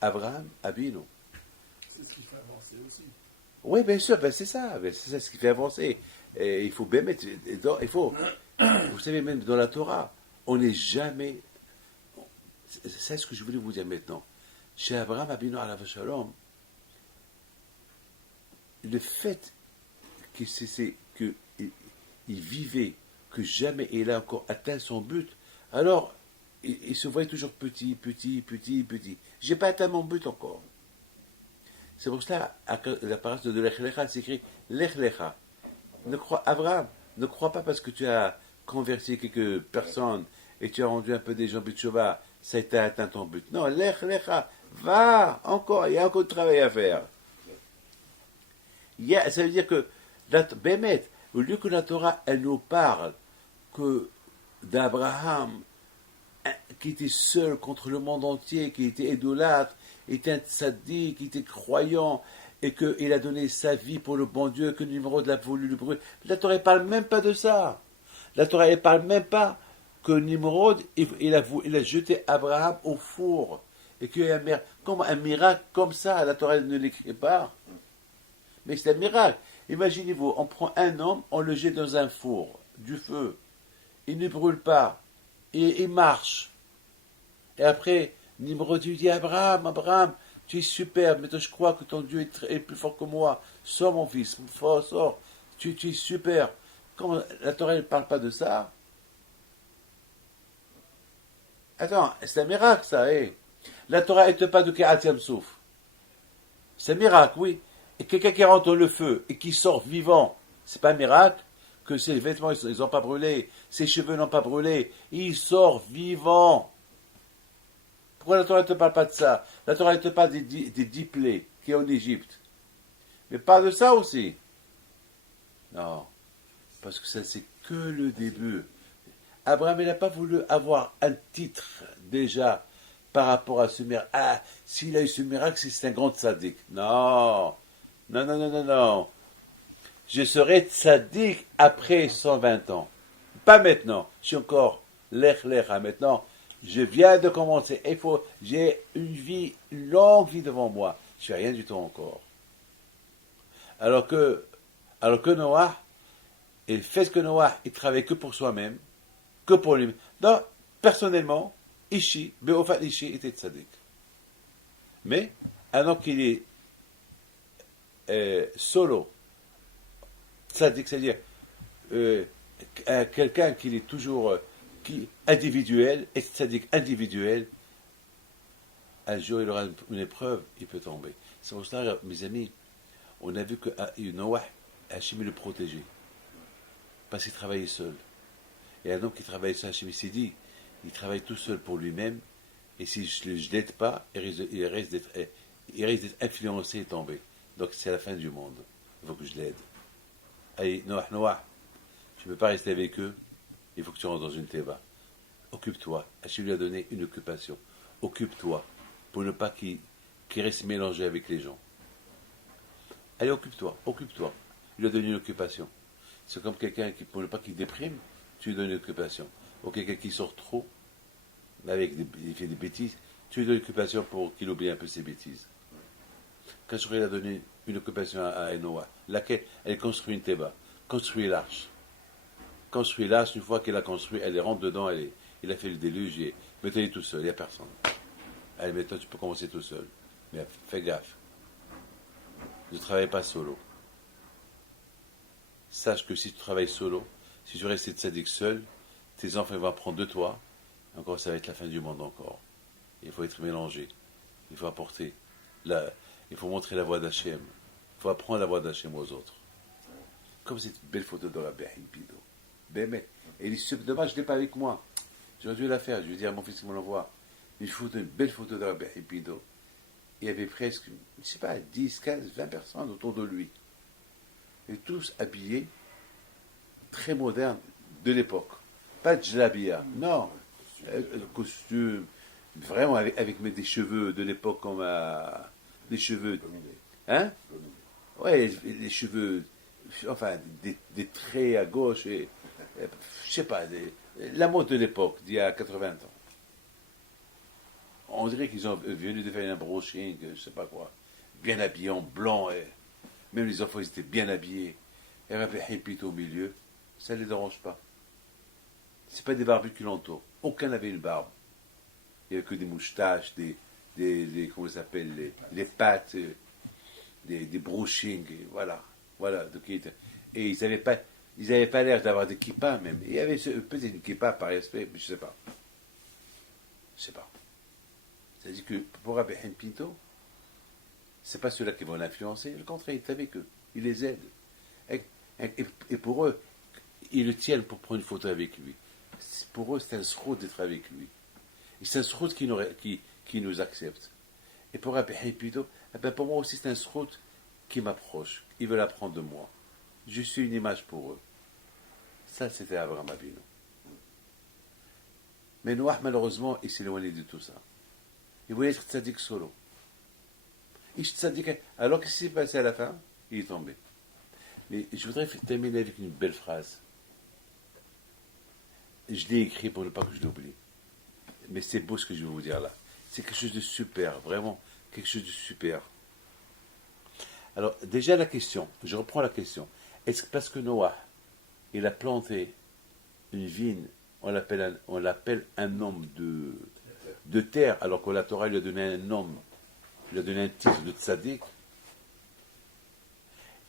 Abraham, Abino. C'est ce qui fait avancer aussi. Oui, bien sûr, c'est ça ce qui fait avancer. Et il faut bien mettre, il faut, vous savez, même dans la Torah, on n'est jamais, c'est ce que je voulais vous dire maintenant. Chez Abraham, Abino, alav shalom, le fait qu'il vivait, que jamais il a encore atteint son but, alors il se voyait toujours petit. J'ai pas atteint mon but encore. C'est pour cela, la parole de Lech Lecha, c'est écrit Lech Lecha. Abraham, ne crois pas parce que tu as converti quelques personnes et tu as rendu un peu des gens Bitchova, ça a été atteint ton but. Non, Lech Lecha, va encore, il y a encore du travail à faire. Ça veut dire que, Bémet, au lieu que la Torah, elle nous parle que d'Abraham, qui était seul contre le monde entier, qui était idolâtre, était un tzaddik, qui était croyant, et qu'il a donné sa vie pour le bon Dieu, que Nimrod l'a voulu le brûler. La Torah ne parle même pas de ça. La Torah ne parle même pas que Nimrod, il a jeté Abraham au four, et qu'il y a un miracle comme ça, la Torah ne l'écrit pas. Mais c'est un miracle. Imaginez-vous, on prend un homme, on le jette dans un four, du feu. Il ne brûle pas. Et il marche. Et après, Nimrod lui dit, Abraham, tu es super, mais je crois que ton Dieu est plus fort que moi. Sors mon fils, sors. Tu es super. Comment la Torah ne parle pas de ça? Attends, c'est un miracle ça, La Torah ne pas de Kehat Yamsouf. C'est un miracle, oui. Et quelqu'un qui rentre dans le feu et qui sort vivant, c'est pas un miracle que ses vêtements ils n'ont pas brûlé, ses cheveux n'ont pas brûlé, il sort vivant. Pourquoi la Torah ne te parle pas de ça? La Torah ne te parle des 10 plaies qui est en Égypte. Mais pas de ça aussi. Non, parce que ça c'est que le début. Abraham il n'a pas voulu avoir un titre déjà par rapport à ce miracle. Ah, s'il a eu ce miracle, c'est un grand tzaddik. Non. Je serai tzaddik après 120 ans. Pas maintenant. Je suis encore l'ech maintenant. Je viens de commencer. J'ai une longue vie devant moi. Je fais rien du tout encore. Alors que Noah, il fait que Noah, il travaille que pour soi-même, que pour lui. Donc, personnellement, Beofat Ishi était tzaddik. Mais, alors qu'il est solo, tzaddik, c'est-à-dire quelqu'un qui est toujours individuel, et tzaddik individuel, un jour il aura une épreuve, il peut tomber. C'est pour cela, mes amis, on a vu que Noah, Hachem le protégeait, parce qu'il travaillait seul. Et un homme qui travaille ça, Hachem s'est dit, il travaille tout seul pour lui-même, et si je ne l'aide pas, il risque d'être influencé et tomber. Donc c'est la fin du monde. Il faut que je l'aide. Allez, Noah, tu ne peux pas rester avec eux, il faut que tu rentres dans une théba. Occupe-toi. Hachem lui a donné une occupation. Occupe-toi, pour ne pas qu'il reste mélangé avec les gens. Allez, occupe-toi. Il lui a donné une occupation. C'est comme quelqu'un qui, pour ne pas qu'il déprime, tu lui donnes une occupation. Ou quelqu'un qui sort trop, il fait des bêtises, tu lui donnes une occupation pour qu'il oublie un peu ses bêtises. Quand il a donné une occupation à Noah, laquelle elle construit une théba, construit l'arche. Construit l'arche, une fois qu'elle a construit, elle rentre dedans, il a fait le déluge, et maintenant il est tout seul, il n'y a personne. Allez, maintenant tu peux commencer tout seul. Mais fais gaffe. Ne travaille pas solo. Sache que si tu travailles solo, si tu restes tzaddik seul, tes enfants vont apprendre de toi. Encore, ça va être la fin du monde encore. Il faut être mélangé. Il faut apporter. Il faut montrer la voie d'Hachem. Il faut apprendre la voie d'Hachem aux autres. Comme cette belle photo de Rabbi Pido. Ben, mais, et il dit, dommage, je ne l'ai pas avec moi. J'aurais dû la faire. Je vais dire à mon fils qui me l'envoie. Une belle photo de Rabbi Pido. Il y avait presque, je ne sais pas, 10, 15, 20 personnes autour de lui. Et tous habillés, très modernes, de l'époque. Pas de djellabia, non. Costume, vraiment avec des cheveux de l'époque comme des cheveux. Hein? Ouais, les cheveux, enfin, des traits à gauche, et, je sais pas, la mode de l'époque, d'il y a 80 ans. On dirait qu'ils ont venu de faire un brushing, je sais pas quoi. Bien habillés en blanc, et même les enfants, ils étaient bien habillés. Et Rabbi Hippit au milieu, ça ne les dérange pas. C'est pas des barbus qui l'entourent. Aucun n'avait une barbe. Il n'y avait que des moustaches, comment ça s'appelle, les pattes, des brushings, voilà. Et ils n'avaient pas l'air d'avoir des kippas même. Il y avait peut-être une kippa par respect, mais je ne sais pas. C'est-à-dire que pour Rabbi Pinto, ce n'est pas ceux-là qui vont l'influencer. Le contraire, il est avec eux. Il les aide. Et pour eux, ils le tiennent pour prendre une photo avec lui. Pour eux, c'est un sroud d'être avec lui. Et c'est un sroud qui nous accepte. Et pour Rabbi Pinto, pour moi aussi, c'est un sroud qui m'approche. Ils veulent apprendre de moi. Je suis une image pour eux. Ça, c'était Abraham Avinu. Mais Noah, malheureusement, il s'est éloigné de tout ça. Il voulait être tzaddik solo. Alors qu'est-ce qui s'est passé à la fin? Il est tombé. Mais je voudrais terminer avec une belle phrase. Je l'ai écrit pour ne pas que je l'oublie. Mais c'est beau ce que je vais vous dire là. C'est quelque chose de super, vraiment quelque chose de super. Alors, déjà la question, je reprends la question. Est-ce que parce que Noah, il a planté une vigne, on l'appelle un homme de terre, alors que la Torah lui a donné un nom, lui a donné un titre de tzaddik?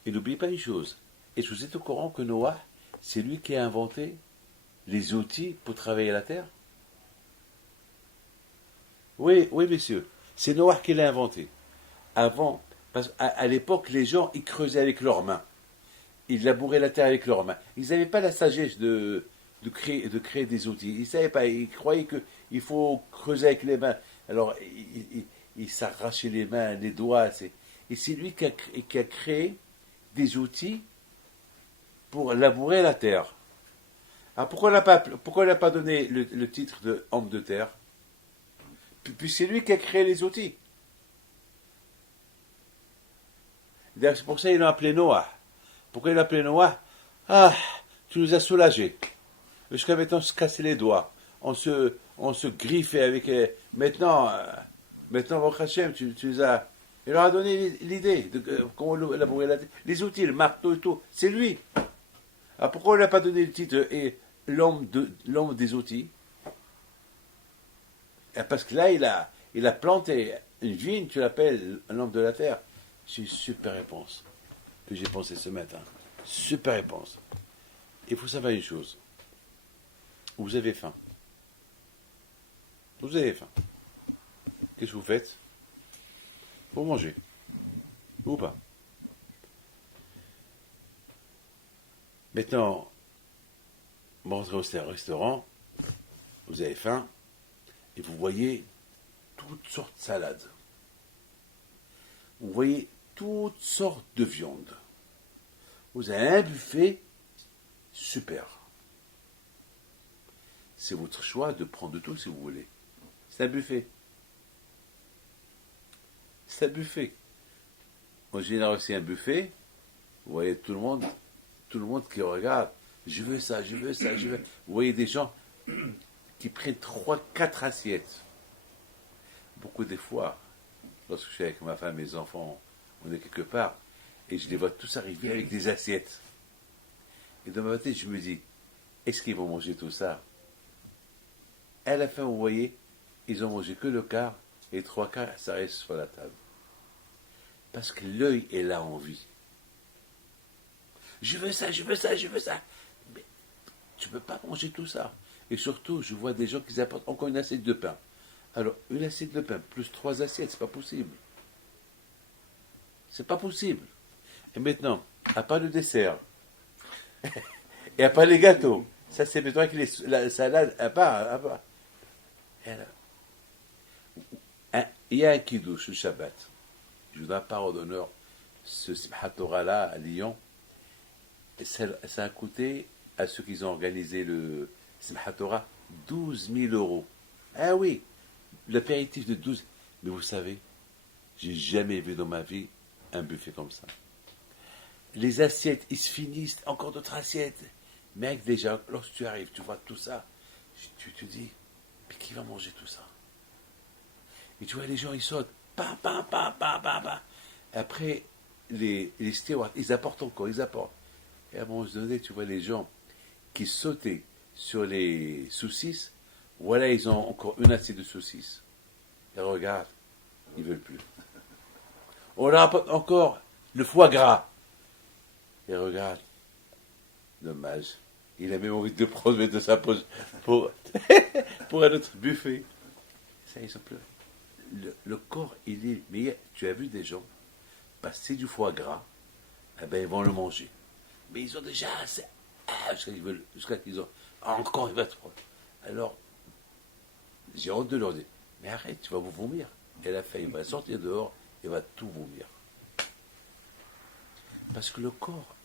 Et n'oubliez pas une chose. Est-ce que vous êtes au courant que Noah, c'est lui qui a inventé les outils pour travailler la terre? Oui, messieurs. C'est Noah qui l'a inventé. Avant, parce qu'à l'époque, les gens, ils creusaient avec leurs mains. Ils labouraient la terre avec leurs mains. Ils n'avaient pas la sagesse de créer des outils. Ils ne savaient pas. Ils croyaient qu'il faut creuser avec les mains. Alors, ils s'arrachaient les mains, les doigts. Et c'est lui qui a créé des outils pour labourer la terre. Alors pourquoi il n'a pas donné le titre de homme de terre? Puis c'est lui qui a créé les outils. C'est pour ça qu'il l'a appelé Noah. Pourquoi il l'a appelé Noah? Ah, tu nous as soulagés. Jusqu'à maintenant, on se cassait les doigts. On se griffait avec... Maintenant, Baruch Hashem, tu nous as... Il leur a donné l'idée de comment labourer la terre. Les outils, le marteau et tout. C'est lui. Alors pourquoi il n'a pas donné le titre et l'homme des outils? Parce que là, il a planté une vigne, tu l'appelles l'homme de la terre. C'est une super réponse que j'ai pensé ce matin. Super réponse. Il faut savoir une chose. Vous avez faim. Vous avez faim. Qu'est-ce que vous faites? Vous mangez. Ou pas? Vous rentrez au restaurant, vous avez faim, et vous voyez toutes sortes de salades. Vous voyez toutes sortes de viandes. Vous avez un buffet super. C'est votre choix de prendre tout si vous voulez. C'est un buffet. C'est un buffet. En général, aussi un buffet. Vous voyez tout le monde qui regarde. Je veux ça, je veux ça, je veux. Vous voyez des gens qui prennent 3, 4 assiettes. Beaucoup des fois, lorsque je suis avec ma femme et mes enfants, on est quelque part, et je les vois tous arriver avec des assiettes. Et dans ma tête, je me dis, est-ce qu'ils vont manger tout ça? À la fin, vous voyez, ils ont mangé que le quart, et 3 quarts, ça reste sur la table. Parce que l'œil est là en vie. Je veux ça, je veux ça, je veux ça. Mais tu ne peux pas manger tout ça. Et surtout, je vois des gens qui apportent encore une assiette de pain. Alors, une assiette de pain plus 3 assiettes, c'est pas possible. C'est pas possible. Et maintenant, à part le dessert, et à part les gâteaux, ça c'est maintenant avec la salade à part. Et alors, il y a un kiddush le Shabbat. Je vous donne parole d'honneur, ce Simchat Torah là à Lyon. Ça a coûté à ceux qui ont organisé le Simchat Torah 12 000 euros. Ah oui, l'apéritif de 12. Mais vous savez, j'ai jamais vu dans ma vie un buffet comme ça. Les assiettes, ils se finissent, encore d'autres assiettes. Mais avec déjà, lorsque tu arrives, tu vois tout ça, tu te dis, mais qui va manger tout ça? Et tu vois, les gens, ils sautent. Après, les stewards, ils apportent encore, ils apportent. Et à un moment donné, tu vois les gens qui sautaient sur les saucisses. Voilà, ils ont encore une assiette de saucisses. Et regarde, ils ne veulent plus. On leur apporte encore le foie gras. Et regarde, dommage. Il a même envie de prendre de sa pause pour un autre buffet. Ça, ils sont plus. Le corps, il est. Mais tu as vu des gens passer du foie gras, eh ben, ils vont le manger. Mais ils ont déjà assez. Jusqu'à qu'ils ont. Encore, il va te prendre. Alors, j'ai honte de leur dire, mais arrête, tu vas vous vomir. Et la fin, il va sortir dehors, il va tout vomir. Parce que le corps,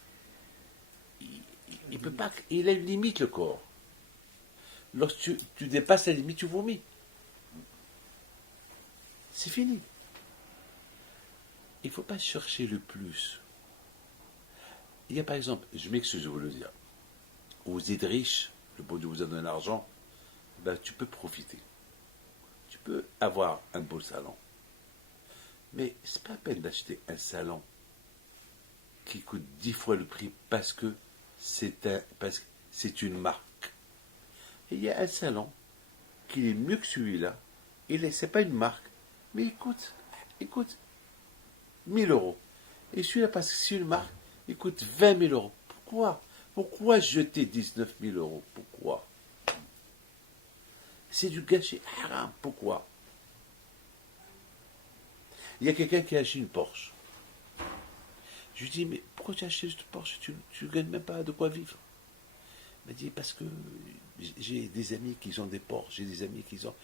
il peut pas. Il a une limite, le corps. Lorsque tu dépasses la limite, tu vomis. C'est fini. Il ne faut pas chercher le plus. Il y a par exemple, je m'excuse de vous le dire, vous êtes riche, le bon Dieu vous a donné l'argent, ben, tu peux profiter. Tu peux avoir un beau salon. Mais c'est pas la peine d'acheter un salon qui coûte 10 fois le prix parce que c'est une marque. Et il y a un salon qui est mieux que celui-là. C'est pas une marque, mais il coûte 1000 euros. Et celui-là, parce que c'est une marque, il coûte 20 000 euros. Pourquoi jeter 19 000 euros? Pourquoi? C'est du gâchis haram. Pourquoi? Il y a quelqu'un qui a acheté une Porsche. Je lui dis, mais pourquoi tu as acheté cette Porsche? Tu ne gagnes même pas de quoi vivre. Il m'a dit, parce que j'ai des amis qui ont des Porsche, j'ai des amis qui ont...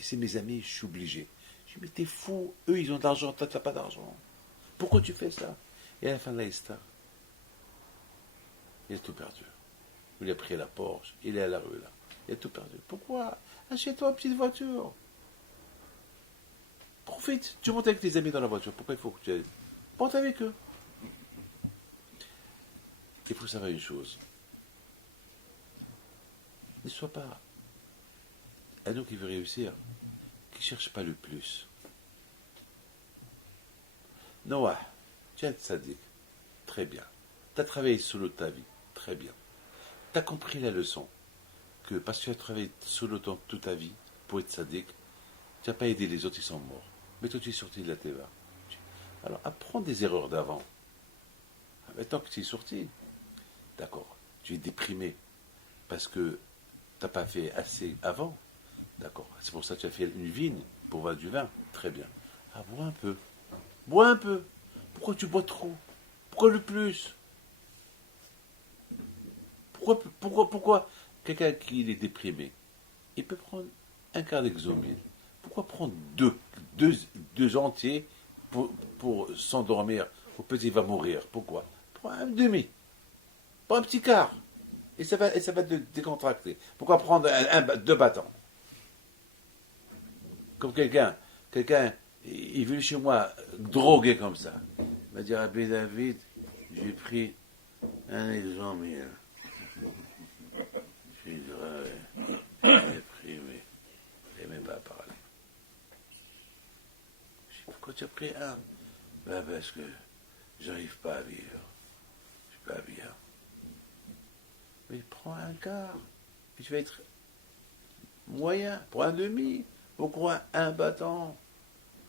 c'est mes amis, je suis obligé. Je lui dis, mais t'es fou, eux ils ont de l'argent, toi tu n'as pas d'argent. Pourquoi tu fais ça? Et à la fin de la histoire, il a tout perdu. Il a pris la Porsche, il est à la rue là. Il a tout perdu. Pourquoi? Achète-toi une petite voiture. Profite. Tu montes avec tes amis dans la voiture. Pourquoi il faut que tu ailles? Monte avec eux. Il faut savoir une chose. Ne sois pas un homme qui veut réussir, qui ne cherche pas le plus. Noah, tu es sadique. Très bien. Tu as travaillé solo ta vie. Très bien. Tu as compris la leçon. Que parce que tu as travaillé solo toute ta vie pour être sadique, tu n'as pas aidé les autres, ils sont morts. Mais toi, tu es sorti de la Teva. Alors, apprends des erreurs d'avant. Maintenant que tu es sorti, d'accord, tu es déprimé parce que tu n'as pas fait assez avant. D'accord, c'est pour ça que tu as fait une vigne pour boire du vin. Très bien. Ah, bois un peu. Bois un peu. Pourquoi tu bois trop? Pourquoi le plus? Pourquoi Pourquoi quelqu'un qui est déprimé, il peut prendre un quart d'exomil. Pourquoi prendre deux entiers pour s'endormir ou peut-être il va mourir? Pourquoi? Prends un demi, pas un petit quart. Et ça va te décontracter. Pourquoi prendre deux bâtons? Comme quelqu'un, il vient chez moi drogué comme ça. Il m'a dit, Rabbi David, j'ai pris un exomil. J'ai dit, ouais, j'ai pris, mais il n'aimait pas parler. Je dis, pourquoi tu as pris un? Ben parce que j'arrive pas à vivre. Je suis pas bien. Mais prends un quart. Et tu vas être moyen. Prends un demi. Pourquoi un bâton?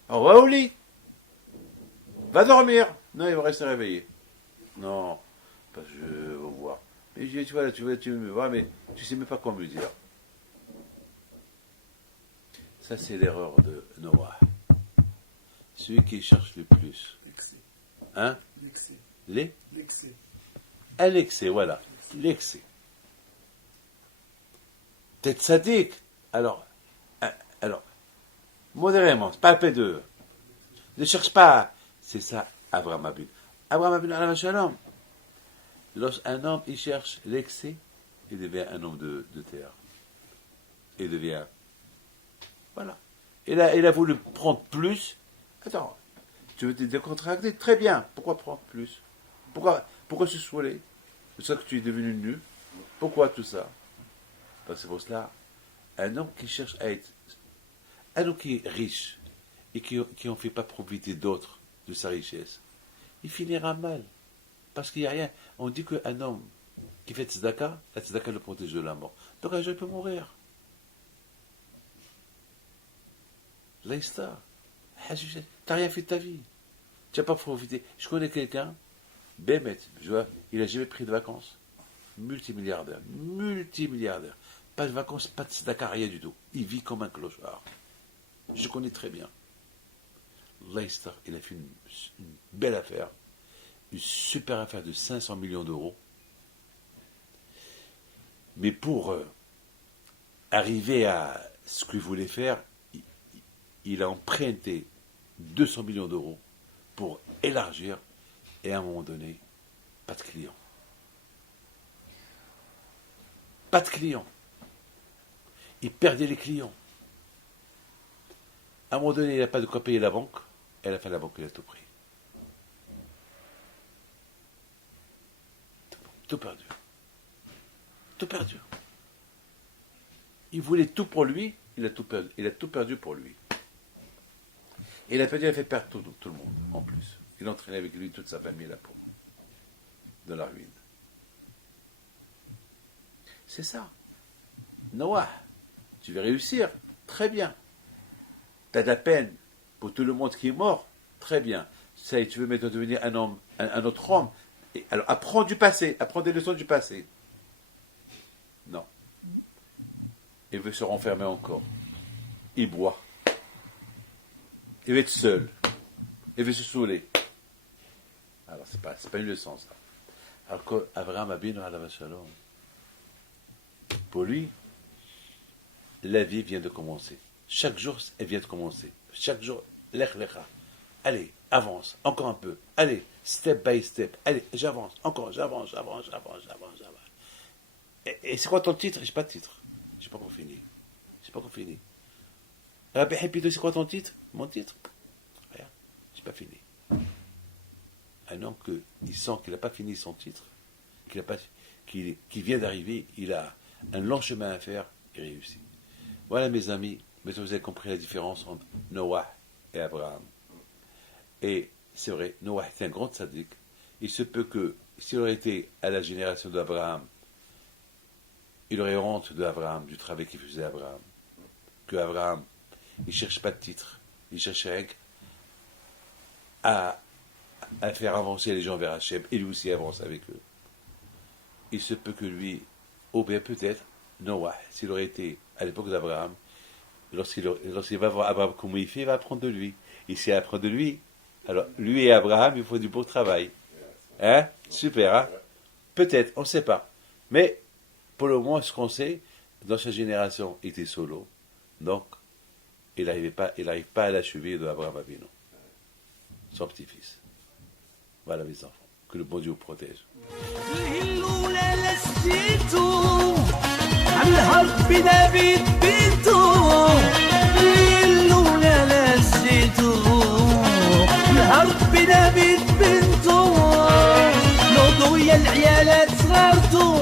Alors va au lit. Va dormir. Non, il va rester réveillé. Non, parce que je veux voir. Mais je dis, tu vois, là, tu veux me voir, mais tu sais même pas quoi me dire. Ça, c'est l'erreur de Noah. Celui qui cherche le plus. L'excès. Hein? L'excès. L'excès. À l'excès, voilà. L'excès. T'es sadique. Alors, modérément, c'est pas la paix de. Ne cherche pas. C'est ça, Abraham Abin. Abraham Abin, alayhi shalom. Lorsqu'un homme, il cherche l'excès, il devient un homme de terre. Il devient. Voilà. Il a voulu prendre plus. Attends, tu veux te décontracter? Très bien. Pourquoi prendre plus? Pourquoi se saouler? C'est ça que tu es devenu nu? Pourquoi tout ça? Parce que pour cela, un homme qui cherche à être. Un homme qui est riche et qui n'en fait pas profiter d'autres de sa richesse, il finira mal. Parce qu'il n'y a rien. On dit qu'un homme qui fait tzedaka, la tzedaka le protège de la mort. Donc un jour il peut mourir. L'aïsta, t'as rien fait de ta vie. Tu n'as pas profité. Je connais quelqu'un, Bémet, il n'a jamais pris de vacances. Multimilliardaire. Pas de vacances, pas de tzedaka, rien du tout. Il vit comme un clochard. Je connais très bien. Leicester, il a fait une belle affaire, une super affaire de 500 millions d'euros. Mais pour arriver à ce qu'il voulait faire, il a emprunté 200 millions d'euros pour élargir et à un moment donné, pas de clients. Pas de clients. Il perdait les clients. À un moment donné, il n'a pas de quoi payer la banque. Et à la fin, la banque, il a tout pris. Tout perdu. Tout perdu. Il voulait tout pour lui, il a tout perdu. Il a tout perdu pour lui. Et il a fait perdre tout le monde, en plus. Il a entraîné avec lui toute sa famille là pour de la ruine. C'est ça. Noah, tu vas réussir. Très bien. Tu as de la peine pour tout le monde qui est mort. Très bien. Ça y est, tu veux maintenant devenir un homme, un autre homme. Et alors, apprends du passé. Apprends des leçons du passé. Non. Il veut se renfermer encore. Il boit. Il veut être seul. Il veut se saouler. Alors, c'est pas une leçon, ça. Alors qu'Abraham Abinu alayhi shalom, pour lui, la vie vient de commencer. Chaque jour, elle vient de commencer. Chaque jour, lech lecha. Allez, avance, encore un peu. Allez, step by step. Allez, j'avance, encore, j'avance. Et c'est quoi ton titre? J'ai pas de titre. J'ai pas encore fini. Rabbi Hippido, c'est quoi ton titre? Mon titre? Rien, j'ai pas fini. Un homme qui sent qu'il n'a pas fini son titre, qu'il vient d'arriver, il a un long chemin à faire, il réussit. Voilà mes amis, maintenant vous avez compris la différence entre Noah et Abraham. Et c'est vrai, Noah était un grand tzaddik. Il se peut que s'il aurait été à la génération d'Abraham, il aurait honte d'Abraham, du travail qu'il faisait Abraham. Que Abraham, il ne cherche pas de titre, il cherche à faire avancer les gens vers Hachem, et lui aussi avance avec eux. Il se peut que lui, ou bien peut-être, Noah, s'il aurait été à l'époque d'Abraham, lorsqu'il va voir Abraham comment il fait, il va apprendre de lui. Et s'il apprend de lui, alors lui et Abraham, il faut du beau travail. Hein? Super, hein? Peut-être, on ne sait pas. Mais pour le moment, ce qu'on sait, dans sa génération, il était solo. Donc, il n'arrive pas à l'achever de Abraham Avinu, son petit-fils. Voilà, mes enfants. Que le bon Dieu vous protège. العيالات صغرتو